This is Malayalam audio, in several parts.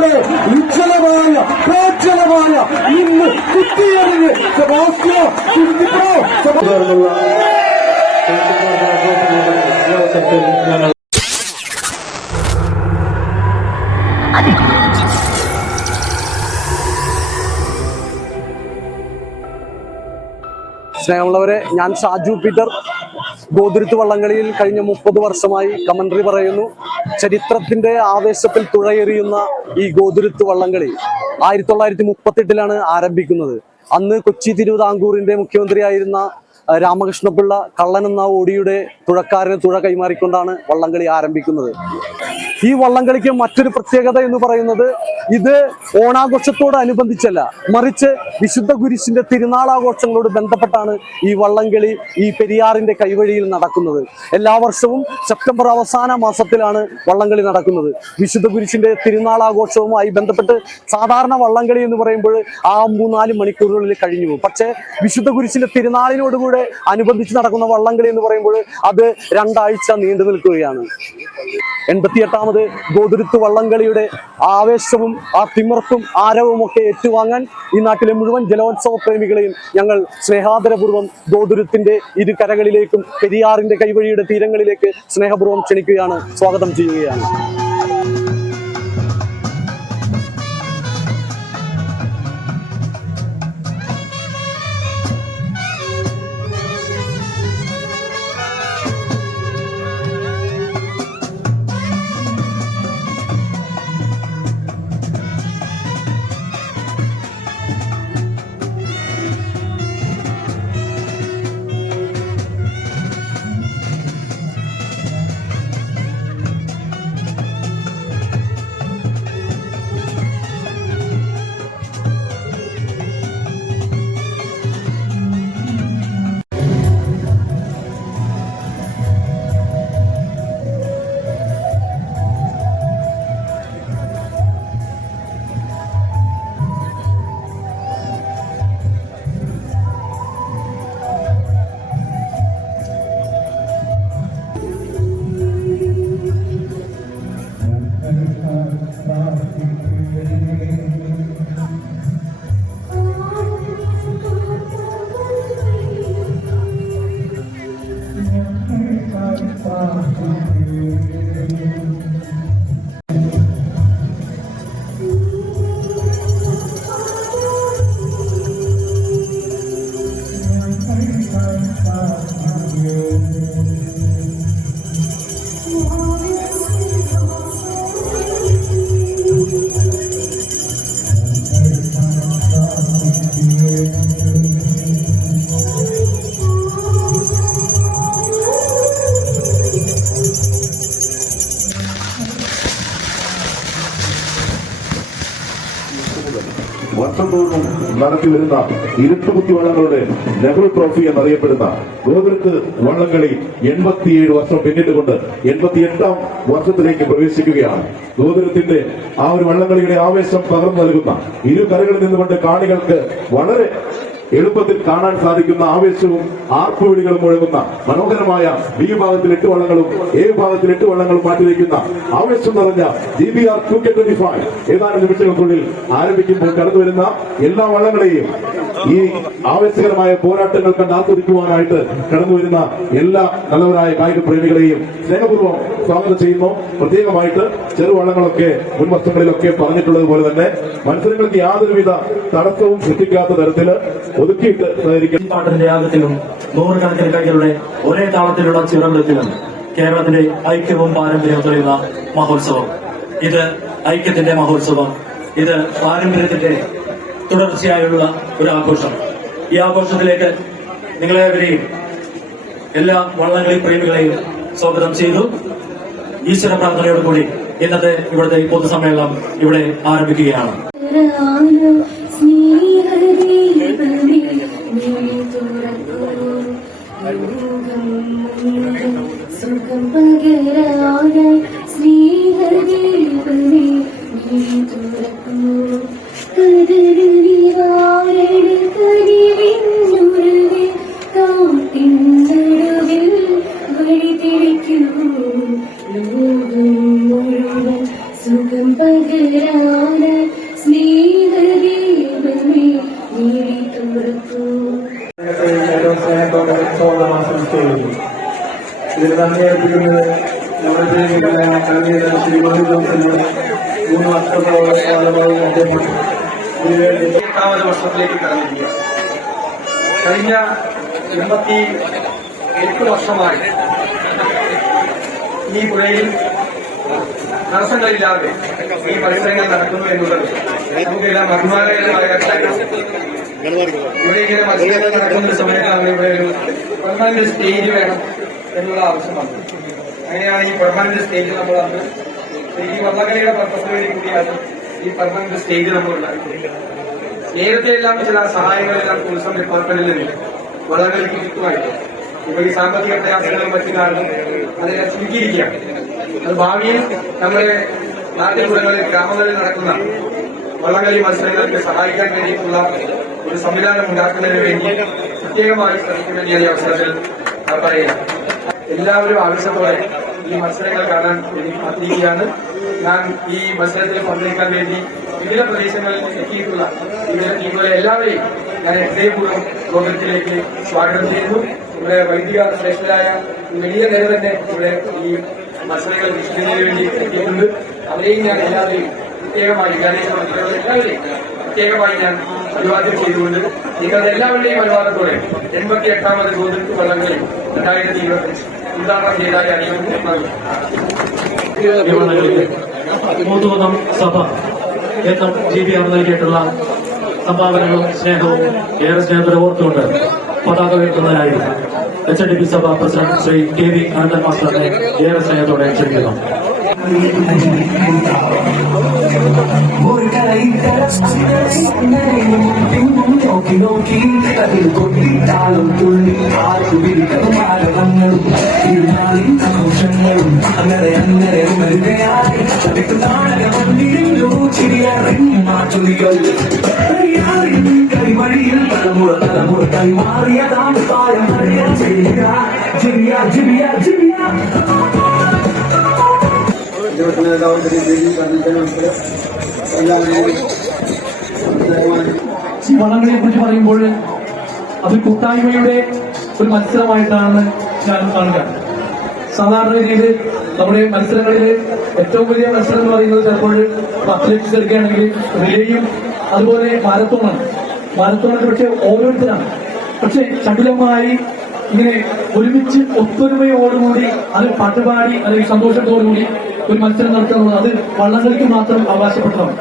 നാളെ ഉജ്ജ്വലമായ പ്രോജ്വലമായ ഇന്ന് കുത്തിയെറിഞ്ഞ് സെബാസ്റ്റ്യൻ സ്നേഹമുള്ളവരെ, ഞാൻ ഷാജു പീറ്റർ. ഗോതുരുത്ത് വള്ളംകളിയിൽ കഴിഞ്ഞ 30 വർഷമായി കമന്ററി പറയുന്നു. ചരിത്രത്തിന്റെ ആവേശത്തിൽ തുഴയെറിയുന്ന ഈ ഗോതുരുത്ത് വള്ളംകളി 1938 ആരംഭിക്കുന്നത്. അന്ന് കൊച്ചി തിരുവിതാംകൂറിന്റെ മുഖ്യമന്ത്രിയായിരുന്ന രാമകൃഷ്ണപിള്ള കള്ളൻ എന്ന ഓടിയുടെ തുഴക്കാരന് തുഴ കൈമാറിക്കൊണ്ടാണ് വള്ളംകളി ആരംഭിക്കുന്നത്. ഈ വള്ളംകളിക്ക് മറ്റൊരു പ്രത്യേകത എന്ന് പറയുന്നത് ഇത് ഓണാഘോഷത്തോടനുബന്ധിച്ചല്ല, മറിച്ച് വിശുദ്ധ കുരിശിന്റെ തിരുനാളാഘോഷങ്ങളോട് ബന്ധപ്പെട്ടാണ് ഈ വള്ളംകളി ഈ പെരിയാറിന്റെ കൈവഴിയിൽ നടക്കുന്നത്. എല്ലാ വർഷവും സെപ്റ്റംബർ അവസാന മാസത്തിലാണ് വള്ളംകളി നടക്കുന്നത്. വിശുദ്ധ കുരിശിന്റെ തിരുനാളാഘോഷവുമായി ബന്ധപ്പെട്ട് സാധാരണ വള്ളംകളി എന്ന് പറയുമ്പോൾ ആ 3-4 മണിക്കൂറുകളിൽ കഴിഞ്ഞു പോകും. പക്ഷേ വിശുദ്ധ കുരിശിന്റെ തിരുനാളിനോടുകൂടെ അനുബന്ധിച്ച് നടക്കുന്ന വള്ളംകളി എന്ന് പറയുമ്പോൾ അത് 2 ആഴ്ച നീണ്ടു നിൽക്കുകയാണ്. 88ാമത് ഗോതുരുത്ത് വള്ളംകളിയുടെ ആവേശവും ആ തിമിർപ്പും ആരവവും ഒക്കെ ഏറ്റുവാങ്ങാൻ ഈ നാട്ടിലെ മുഴുവൻ ജലോത്സവ പ്രേമികളെയും ഞങ്ങൾ സ്നേഹാദരപൂർവ്വം ഗോതുരുത്തിന്റെ ഇരു കരകളിലേക്കും പെരിയാറിന്റെ കൈവഴിയുടെ തീരങ്ങളിലേക്ക് സ്നേഹപൂർവ്വം ക്ഷണിക്കുകയാണ്, സ്വാഗതം ചെയ്യുകയാണ്. വർഷത്തോറും നടത്തിവരുന്ന ഇരുട്ടുകുത്തി വള്ളങ്ങളുടെ നെഹ്റു ട്രോഫി എന്നറിയപ്പെടുന്ന ഗോതുരുത്ത് വള്ളംകളി 87 വർഷം പിന്നിട്ടുകൊണ്ട് 88ാം വർഷത്തിലേക്ക് പ്രവേശിക്കുകയാണ്. ഗോതുരുത്തിന്റെ ആ ഒരു വള്ളംകളിയുടെ ആവേശം പകർന്നു നൽകുന്ന ഇരു കരകളിൽ നിന്നുകൊണ്ട് കാണികൾക്ക് വളരെ എളുപ്പത്തിൽ കാണാൻ സാധിക്കുന്ന ആവേശവും ആർപ്പുവിളികളും മുഴങ്ങുന്ന മനോഹരമായ ബി വിഭാഗത്തിൽ 8 വള്ളങ്ങളും എ വിഭാഗത്തിൽ 8 വള്ളങ്ങളും മാറ്റിവെക്കുന്ന ആവേശം നിറഞ്ഞ GBR 2K25 ഏതാനും നിമിഷങ്ങൾക്കുള്ളിൽ ആരംഭിക്കുമ്പോൾ കടന്നുവരുന്ന എല്ലാ വള്ളങ്ങളെയും ഈ ആവേശകരമായ പോരാട്ടങ്ങൾ കണ്ട് ആസ്വദിക്കുവാനായിട്ട് കടന്നുവരുന്ന എല്ലാ നല്ലവരായ കായിക പ്രേമികളെയും സ്നേഹപൂർവ്വം സ്വാഗതം ചെയ്യുന്നു. പ്രത്യേകമായിട്ട് ചെറുവള്ളങ്ങളൊക്കെ മുൻ വർഷങ്ങളിലൊക്കെ പറഞ്ഞിട്ടുള്ളതുപോലെ തന്നെ മത്സരങ്ങൾക്ക് യാതൊരുവിധ തടസ്സവും സൃഷ്ടിക്കാത്ത തരത്തില് ഒതുക്കിയിട്ട് പാട്ടിന്റെ യാഗത്തിലും നൂറുകണക്കിന് കൈകളുടെ ഒരേ താളത്തിലുള്ള ചിറവിടത്തിലും കേരളത്തിന്റെ ഐക്യവും പാരമ്പര്യവും തെളിയുന്ന മഹോത്സവം. ഇത് ഐക്യത്തിന്റെ മഹോത്സവം. ഇത് പാരമ്പര്യത്തിന്റെ തുടർച്ചയായുള്ള ഒരു ആഘോഷം. ഈ ആഘോഷത്തിലേക്ക് നിങ്ങളെവരെയും എല്ലാ വള്ളംകളി പ്രേമികളെയും സ്വാഗതം ചെയ്തു. ഈശ്വര പ്രാർത്ഥനയോടുകൂടി ഇന്നത്തെ ഇവിടുത്തെ പൊതുസമ്മേളനം ഇവിടെ ആരംഭിക്കുകയാണ്. സുഖം പകരായ സ്നേഹദീപമേ നീ തുറക്കൂ. കടലിനിവാരണ കരിവിന്നുരുവേ കാട്ടിൻ നടുവിൽ വഴി തെളിക്കൂ. ലോകം മുഴുവൻ സുഖം പകരായ ഇതിന് നന്ദി അർപ്പിക്കുന്നത് നമ്മുടെ ശ്രീ ശ്രീമതി ജോൺസന്റെ 3 വർഷത്തോളം കാലമായി അദ്ദേഹം 8ാമത് വർഷത്തിലേക്ക് കടന്നിരിക്കുക. കഴിഞ്ഞ 28 വർഷമായി ഈ പുഴയിൽ തടസ്സങ്ങളില്ലാതെ ഈ മത്സരങ്ങൾ നടക്കുന്നു എന്നുള്ളത് നമുക്കെല്ലാം അഭിമാനകരമായ കാര്യമാണ്. ഇവിടെ ഇങ്ങനെ മത്സരങ്ങൾ നടക്കുന്ന സമയത്താണ് ഇവിടെ ഒരു പെർമനന്റ് സ്റ്റേജ് വേണം എന്നുള്ള ആവശ്യമാണ്. അങ്ങനെയാണ് ഈ പെർമനന്റ് സ്റ്റേജ് നമ്മൾ അന്ന് ഈ വള്ളംകളിയുടെ പർപ്പസിന് വേണ്ടി കൂടിയാണ് ഈ പെർമനന്റ് സ്റ്റേജ് നമ്മൾ ഉണ്ടാക്കിയത്. നേരത്തെ എല്ലാം ചില സഹായങ്ങളെല്ലാം ടൂറിസം ഡിപ്പാർട്ട്മെന്റിൽ നിന്ന് വള്ളംകളിക്ക് ചുറ്റുമായിട്ട് ഇപ്പൊ ഈ സാമ്പത്തിക പ്രയാസങ്ങളും മറ്റു കാരണം അതിനെ ചുരുക്കിയിരിക്കുകയാണ്. അത് ഭാവിയിൽ നമ്മുടെ നാട്ടിൻപുറങ്ങളിൽ ഗ്രാമങ്ങളിൽ നടക്കുന്ന വള്ളംകളി മത്സരങ്ങൾക്ക് സഹായിക്കാൻ വേണ്ടിയിട്ടുള്ള ഒരു സംവിധാനം ഉണ്ടാക്കുന്നതിന് വേണ്ടി പ്രത്യേകമായി ശ്രമിക്കുമെന്ന് ഈ അവസരത്തിൽ പറയുക. എല്ലാവരും ആവശ്യത്തോടെ ഈ മത്സരങ്ങൾ കാണാൻ വേണ്ടി കാത്തിരിക്കുകയാണ്. ഞാൻ ഈ മത്സരത്തിൽ പങ്കെടുക്കാൻ വേണ്ടി വിവിധ പ്രദേശങ്ങളിൽ എത്തിയിട്ടുള്ള വിവിധ ടീമുകളെ എല്ലാവരെയും ഞാൻ ഹൃദയപൂർവ്വം ഗോകുലത്തിലേക്ക് സ്വാഗതം ചെയ്യുന്നു. ഇവിടെ വൈദിക ശ്രേഷ്ഠരായ വലിയ നില തന്നെ ഇവിടെ ഈ മത്സരങ്ങൾ വീക്ഷിക്കുന്നതിന് വേണ്ടി എത്തിയിട്ടുണ്ട്. അവരെയും ഞാൻ എല്ലാവരെയും പ്രത്യേകമായി ഗണേശ മത്സരങ്ങൾ എല്ലാവരെയും പ്രത്യേകമായി ഞാൻ അഭിവാദ്യം ചെയ്തുകൊണ്ട് നിങ്ങളുടെ എല്ലാവരുടെയും അനുവാദത്തോടെ 88ാമത് ഗോകുലത്ത് വള്ളംകളി 2025 ഉദ്ഘാടനം ചെയ്തതായി അറിയുന്നു. മൂന്നുവനം സഭ എന്നും GBR നൽകിയിട്ടുള്ള സംഭാവനകളും സ്നേഹവും ഏറെ സ്നേഹത്തോടെ ഓർത്തുകൊണ്ട് പതാക ഉയർത്തുന്നതിനായിരുന്നു HDP സഭ പ്രസിഡന്റ് ശ്രീ KV അനന്തൻ മാസ്റ്ററിനെ ഏറെ സ്നേഹത്തോടെ ക്ഷണിക്കുന്നു. നോക്കി നോക്കി അതിൽ കൊട്ടിത്താളും തുള്ളി ആർക്കുവിരിക്കമാരവങ്ങളും ഇരുന്നാളിൻ ആഘോഷങ്ങളും അങ്ങനെ അങ്ങനെ വരികയായി നാടകമന്ദിരിലോ ചിരിയറിഞ്ഞു മാറ്റുകൾ കൈവഴിയിൽ തലമുറ തലമുറ കൈമാറിയതാണ് പായം അറിയാൻ ചെയ്യുക ജിബിയ ജിബിയ ജിബിയ ഈ വള്ളംകളിയെ കുറിച്ച് പറയുമ്പോൾ അത് കൂട്ടായ്മയുടെ ഒരു മത്സരമായിട്ടാണ് ഞാൻ കാണുക. സാധാരണ രീതിയിൽ നമ്മുടെ മത്സരങ്ങളിൽ ഏറ്റവും വലിയ മത്സരം എന്ന് പറയുന്നത് ചിലപ്പോൾ അത്ലറ്റിക്സ് എടുക്കുകയാണെങ്കിൽ റിലേയും അതുപോലെ മാരത്തോണാണ്. മാരത്തോണൊക്കെ പക്ഷെ ഓരോരുത്തരാണ്. പക്ഷെ ചടുലമായി ഇങ്ങനെ ഒരുമിച്ച് ഒത്തൊരുമയോടുകൂടി അത് പാട്ടുപാടി അല്ലെങ്കിൽ സന്തോഷത്തോടുകൂടി ഒരു മത്സരം നടത്തുന്നത് അത് വള്ളംകളിക്ക് മാത്രം അവകാശപ്പെട്ടതാണ്.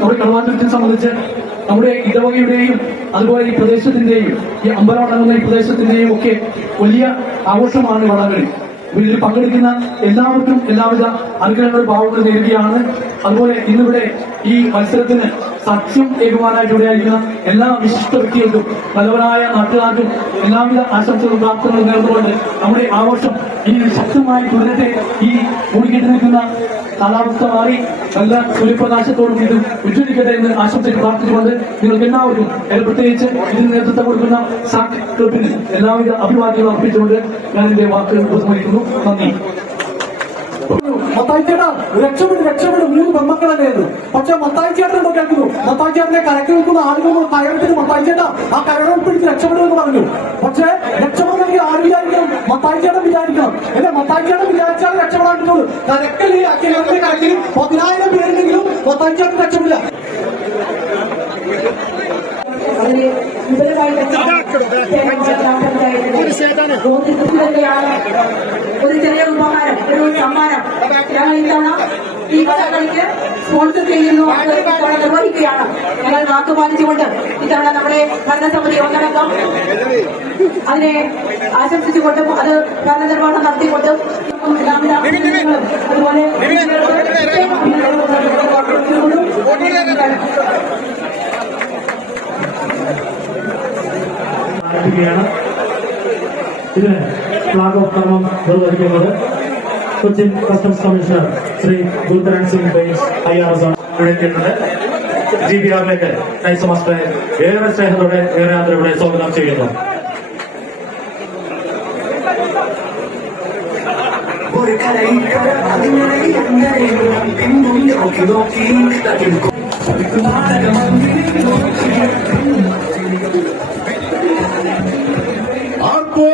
നമ്മുടെ കടവാറ്റത്തെ സംബന്ധിച്ച് നമ്മുടെ ഇടവകയുടെയും അതുപോലെ ഈ പ്രദേശത്തിന്റെയും ഈ അമ്പലം അടങ്ങുന്ന ഈ പ്രദേശത്തിന്റെയും ഒക്കെ വലിയ ആഘോഷമാണ് വള്ളംകളി. ഇതിൽ പങ്കെടുക്കുന്ന എല്ലാവർക്കും എല്ലാവിധ അനുഗ്രഹങ്ങളും ഭാവങ്ങളും നേരുകയാണ്. അതുപോലെ ഇന്നിവിടെ ഈ മത്സരത്തിന് സാക്ഷ്യം ഏകുവാനായിട്ട് ഇവിടെയായിരിക്കുന്ന എല്ലാ വിശിഷ്ട വ്യക്തികൾക്കും നല്ലവരായ നാട്ടുകാർക്കും എല്ലാവിധ ആശംസകളും പ്രാർത്ഥനകളും നേർന്നുകൊണ്ട് നമ്മുടെ ആഘോഷം ഇനി ശക്തമായി തുടരട്ടെ. ഈ മൂടിക്കെട്ടി നിൽക്കുന്ന കാലാവസ്ഥ മാറി നല്ല സൂര്യപ്രകാശത്തോടും ഇത് ഉജ്ജ്വലിക്കട്ടെ എന്ന് ആശംസയ്ക്ക് പ്രാർത്ഥിച്ചുകൊണ്ട് നിങ്ങൾക്ക് എല്ലാവർക്കും പ്രത്യേകിച്ച് ഇതിന് നേതൃത്വം കൊടുക്കുന്ന സാക് ക്ലബിന് എല്ലാവിധ അഭിവാദ്യങ്ങളും അർപ്പിച്ചുകൊണ്ട് ഞാൻ എന്റെ വാക്കുകൾ ഉപസംഹരിക്കുന്നു. നന്ദി. മത്തായി ചേട്ടാ രക്ഷപ്പെടും 3 പെൺമക്കളല്ലായിരുന്നു. പക്ഷെ മത്തായി ചേട്ടൻ കേൾക്കുന്നു. മത്തായി ചേട്ടനെ കരക്ക് നിൽക്കുന്ന ആളുകൾ കയറിട്ട് മത്തായി ചേട്ടാ ആ കയറും പിടിച്ച് രക്ഷപ്പെടുമെന്ന് പറഞ്ഞു. പക്ഷെ രക്ഷപ്പെടണമെങ്കിൽ ആര് വിചാരിക്കണം? മത്തായി ചേട്ടൻ വിചാരിക്കണം. അല്ലെ മത്തായി ചേട്ടൻ വിചാരിച്ചാൽ രക്ഷപ്പെടാൻ പറ്റുള്ളൂ. കരക്കൽ അഖിലത്തിന്റെ കരക്കിൽ 10,000 പേരുണ്ടെങ്കിലും മത്തായി ചേട്ടൻ രക്ഷപ്പെടില്ല. ഒരു ചെറിയ ഉപഹാരം, ഒരു സമ്മാനം ഞങ്ങൾ ഇത്തവണ ഈ കളിക്ക് സ്പോൺസർ ചെയ്യുന്നു, നിർവഹിക്കുകയാണ്. ഞങ്ങൾ വാക്കുപാലിച്ചുകൊണ്ട് ഇത്തവണ നമ്മുടെ ഭരണസമിതി ഒന്നടങ്കം അതിനെ ആശംസിച്ചുകൊണ്ടും അത് ഭരണനിർവഹണം നടത്തിക്കൊണ്ടും എല്ലാവിധ അതുപോലെ ആരംഭിക്കുകയാണ്. ഇതിന് ഫ്ലാഗ് ഓഫ് കർമ്മം നിർവഹിക്കുന്നത് Cochin customs commissioner Shri Gurutharan Singh Bains IRS ആണ്. ഇവിടെ എത്തിയിട്ടുണ്ട്. GBRലേക്ക് ക്രൈസ്തവ മാസ്റ്ററെ ഏറെ സ്നേഹത്തോടെ ഏറെ ആദരവോടെ സ്വാഗതം ചെയ്യുന്നു. ഒരു കലയിൽ നോക്കി നോക്കി Arpo!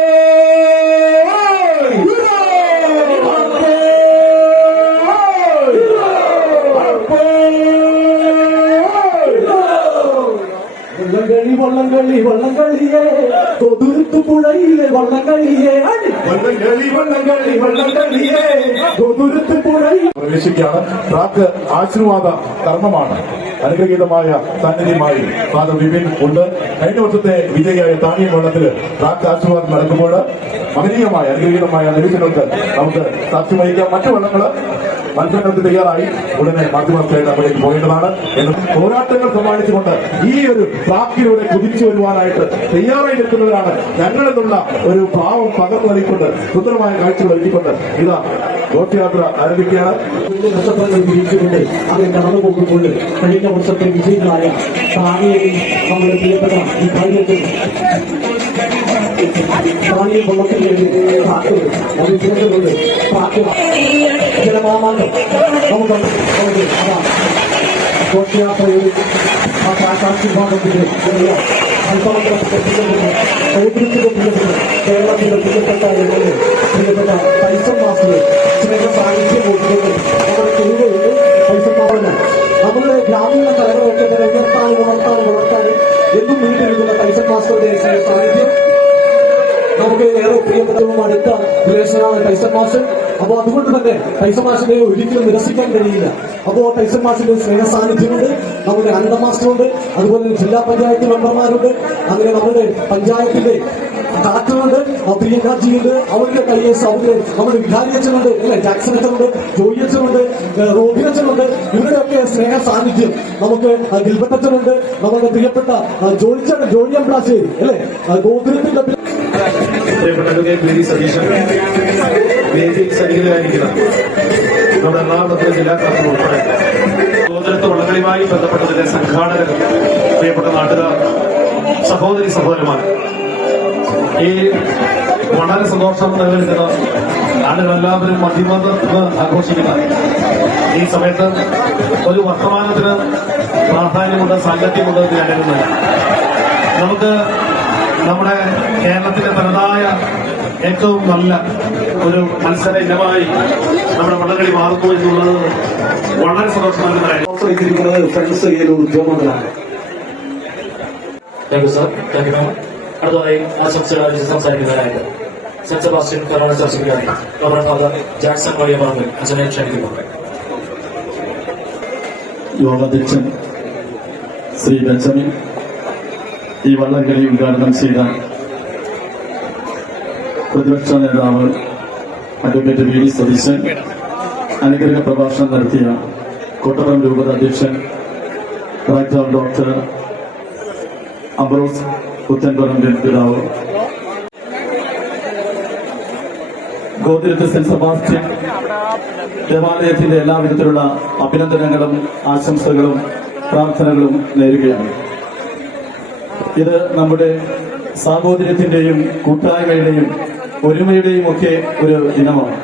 വള്ളംകളി വള്ളംകളി വള്ളംകളിയേ കൊതുരുത്തു പുഴയിലെ വള്ളംകളിയേ വള്ളംകളി വള്ളംകളി വള്ളംകളിയേ കൊതുരുത്തു പുഴയിൽ പ്രവേശിക്കുകയാണ്. ട്രാക്ക് ആശീർവാദ കർമ്മമാണ്. അനുഗ്രഹീതമായ സാന്നിധ്യമായി ഫാദർ വിപിൻ ഉണ്ട്. കഴിഞ്ഞ വർഷത്തെ വിജയിയായ താണിയം വെള്ളത്തില് ട്രാക്ക് ആശീർവാദം നടക്കുമ്പോൾ മഹനീയമായ അനുഗ്രഹീതമായ നിരീക്ഷണങ്ങൾക്ക് നമുക്ക് സാക്ഷ്യം വഹിക്കാം. മറ്റു വെള്ളങ്ങള് മത്സരങ്ങൾക്ക് തയ്യാറായി ഉടനെ മാധ്യമസ്ഥയായിട്ട് അവിടേക്ക് പോകേണ്ടതാണ് എന്ന് പോരാട്ടങ്ങൾ സമ്മാനിച്ചുകൊണ്ട് ഈ ഒരു ട്രാക്കിലൂടെ കുതിച്ചു വരുവാനായിട്ട് തയ്യാറായി നിൽക്കുന്നവരാണ് ഞങ്ങളെന്നുള്ള ഒരു ഭാവം പകർന്നു നൽകിക്കൊണ്ട് സുന്ദരമായ കാഴ്ചകൾ ഒരുക്കിക്കൊണ്ട് ഇതാ ഘോഷയാത്ര ആരംഭിക്കുകയാണ്. നക്ഷത്രങ്ങൾ വിരിച്ചുകൊണ്ട് അവരെ കടന്നു പോകുമ്പോൾ കഴിഞ്ഞ വർഷത്തെ വിജയികളായ താനിയെയും നമ്മുടെ പ്രിയപ്പെട്ട ഈ കാര്യത്തിൽ താനിയെ വെള്ളത്തിൽ അതിനുകൊണ്ട് ജലമാമാങ്കം നമുക്ക് ഘോഷയാത്രയിൽ ആ കാഴ്ചഭാഗത്തിന്റെ കേരളത്തിന്റെ പ്രിയപ്പെട്ട പ്രിയപ്പെട്ട ടൈസൺ മാസ്റ്റർ സ്നേഹ സാന്നിധ്യം കൊടുക്കുന്നത് നമ്മുടെ കൂടെയുണ്ട്. ടൈസൺ മാസ്റ്ററിന് നമ്മുടെ ഗ്രാമീണ കലകളൊക്കെ ഉയർത്താനും ഉണർത്താനും വളർത്താനും എന്നും വീട്ടിലിരിക്കുന്ന ടൈസൺ മാസ്റ്ററുടെ സ്നേഹ സാന്നിധ്യം നമുക്ക് ഏറെ പ്രിയപ്പെട്ടതും അടുത്ത റിലേഷനാണ് ടൈസൺ മാസ്റ്റർ. അപ്പൊ അതുകൊണ്ട് തന്നെ ടൈസൺ മാഷിനെ ഒരിക്കലും നിരസിക്കാൻ കഴിയില്ല. അപ്പോ ടൈസൺ മാഷിന്റെ സ്നേഹ സാന്നിധ്യമുണ്ട്. നമ്മുടെ അനന്ത മാസ്റ്ററുണ്ട്, അതുപോലെ ജില്ലാ പഞ്ചായത്ത് മെമ്പർമാരുണ്ട്, അങ്ങനെ നമ്മുടെ പഞ്ചായത്തിന്റെ കളക്ടറുണ്ട്, പ്രിയങ്കാജിയുണ്ട്, അവരുടെ കൈയേഴ്സ്, അവരുടെ നമ്മുടെ വികാരി അച്ഛനുണ്ട്, അല്ലെ ജാക്സൺ അച്ഛനുണ്ട്, ജോയി അച്ഛനുണ്ട്, റോബിൻ അച്ഛനുണ്ട്. ഇവരുടെയൊക്കെ സ്നേഹ സാന്നിധ്യം നമുക്ക് ഗിൽബർട്ട് അച്ഛനുണ്ട്, നമ്മുടെ പ്രിയപ്പെട്ട ജോയി അംബ്ലാശ്ശേരി അല്ലെ ഗോപുരത്തിന്റെ പ്രിയപ്പെട്ട സതീശൻ വേദിയിൽ സന്നിഹിതരായിരിക്കുന്ന നമ്മുടെ എറണാകുളത്തെ ജില്ലാ കളക്ടർ ഉൾപ്പെടെ ഗോകുലത്ത് വള്ളങ്ങളുമായി ബന്ധപ്പെട്ടതിന്റെ സംഘാടകർ, പ്രിയപ്പെട്ട നാട്ടുകാർ, സഹോദരി സഹോദരന്മാർ, ഈ വളരെ സന്തോഷം നിലനിൽക്കുന്ന ആളുകളെല്ലാവരും മധ്യമന്ന് ആഘോഷിക്കുന്ന ഈ സമയത്ത് ഒരു വർത്തമാനത്തിന് പ്രാധാന്യമുണ്ട്, സാങ്കത്യമുണ്ട് എന്ന് ഞാൻ കരുതുന്നില്ല. നമുക്ക് നമ്മുടെ കേരളത്തിന്റെ തനതായ ഏറ്റവും നല്ല ഒരു മത്സര ഇനമായി നമ്മുടെ വള്ളംകളി മാറുന്നു എന്നുള്ളത് വളരെ സന്തോഷം നൽകുന്ന കാര്യം. ഫ്രണ്ട്സ് ഉദ്യോഗങ്ങളാണ്. Thank you sir. Thank you ma'am. അടുത്തതായി ആശംസകൾ സംസാരിക്കുന്നതിനായിട്ട് സെന്റ് സെബാസ്റ്റ്യൻ കരോണ ചർച്ചയ്ക്ക് വേണ്ടി ഡോക്ടർ ഫാദർ ജാക്സൺ വലിയ പറമ്പിൽ അച്ഛനെ ക്ഷണിക്കുന്നു. യോഗാധ്യക്ഷൻ ശ്രീ ബെഞ്ചമിൻ, ഈ വള്ളംകളി ഉദ്ഘാടനം ചെയ്ത പ്രതിപക്ഷ നേതാവ് അഡ്വക്കേറ്റ് വി ഡി സതീശൻ, അനുഗ്രഹ പ്രഭാഷണം നടത്തിയ കോട്ടപ്പുറം രൂപത അധ്യക്ഷൻ ഡയറക്ടർ ഡോക്ടർ അബ്രോസ് പുത്തൻപറമ്പിൽ പിതാവ്, ഗോതിരത്ത് സെന്റ് സെബാസ്റ്റ്യൻ ദേവാലയത്തിന്റെ എല്ലാവിധത്തിലുള്ള അഭിനന്ദനങ്ങളും ആശംസകളും പ്രാർത്ഥനകളും നേരുകയാണ്. ഇത് നമ്മുടെ സാഹോദര്യത്തിന്റെയും കൂട്ടായ്മയുടെയും ഒരുമയുടെയും ഒക്കെ ഒരു ദിനമാണ്.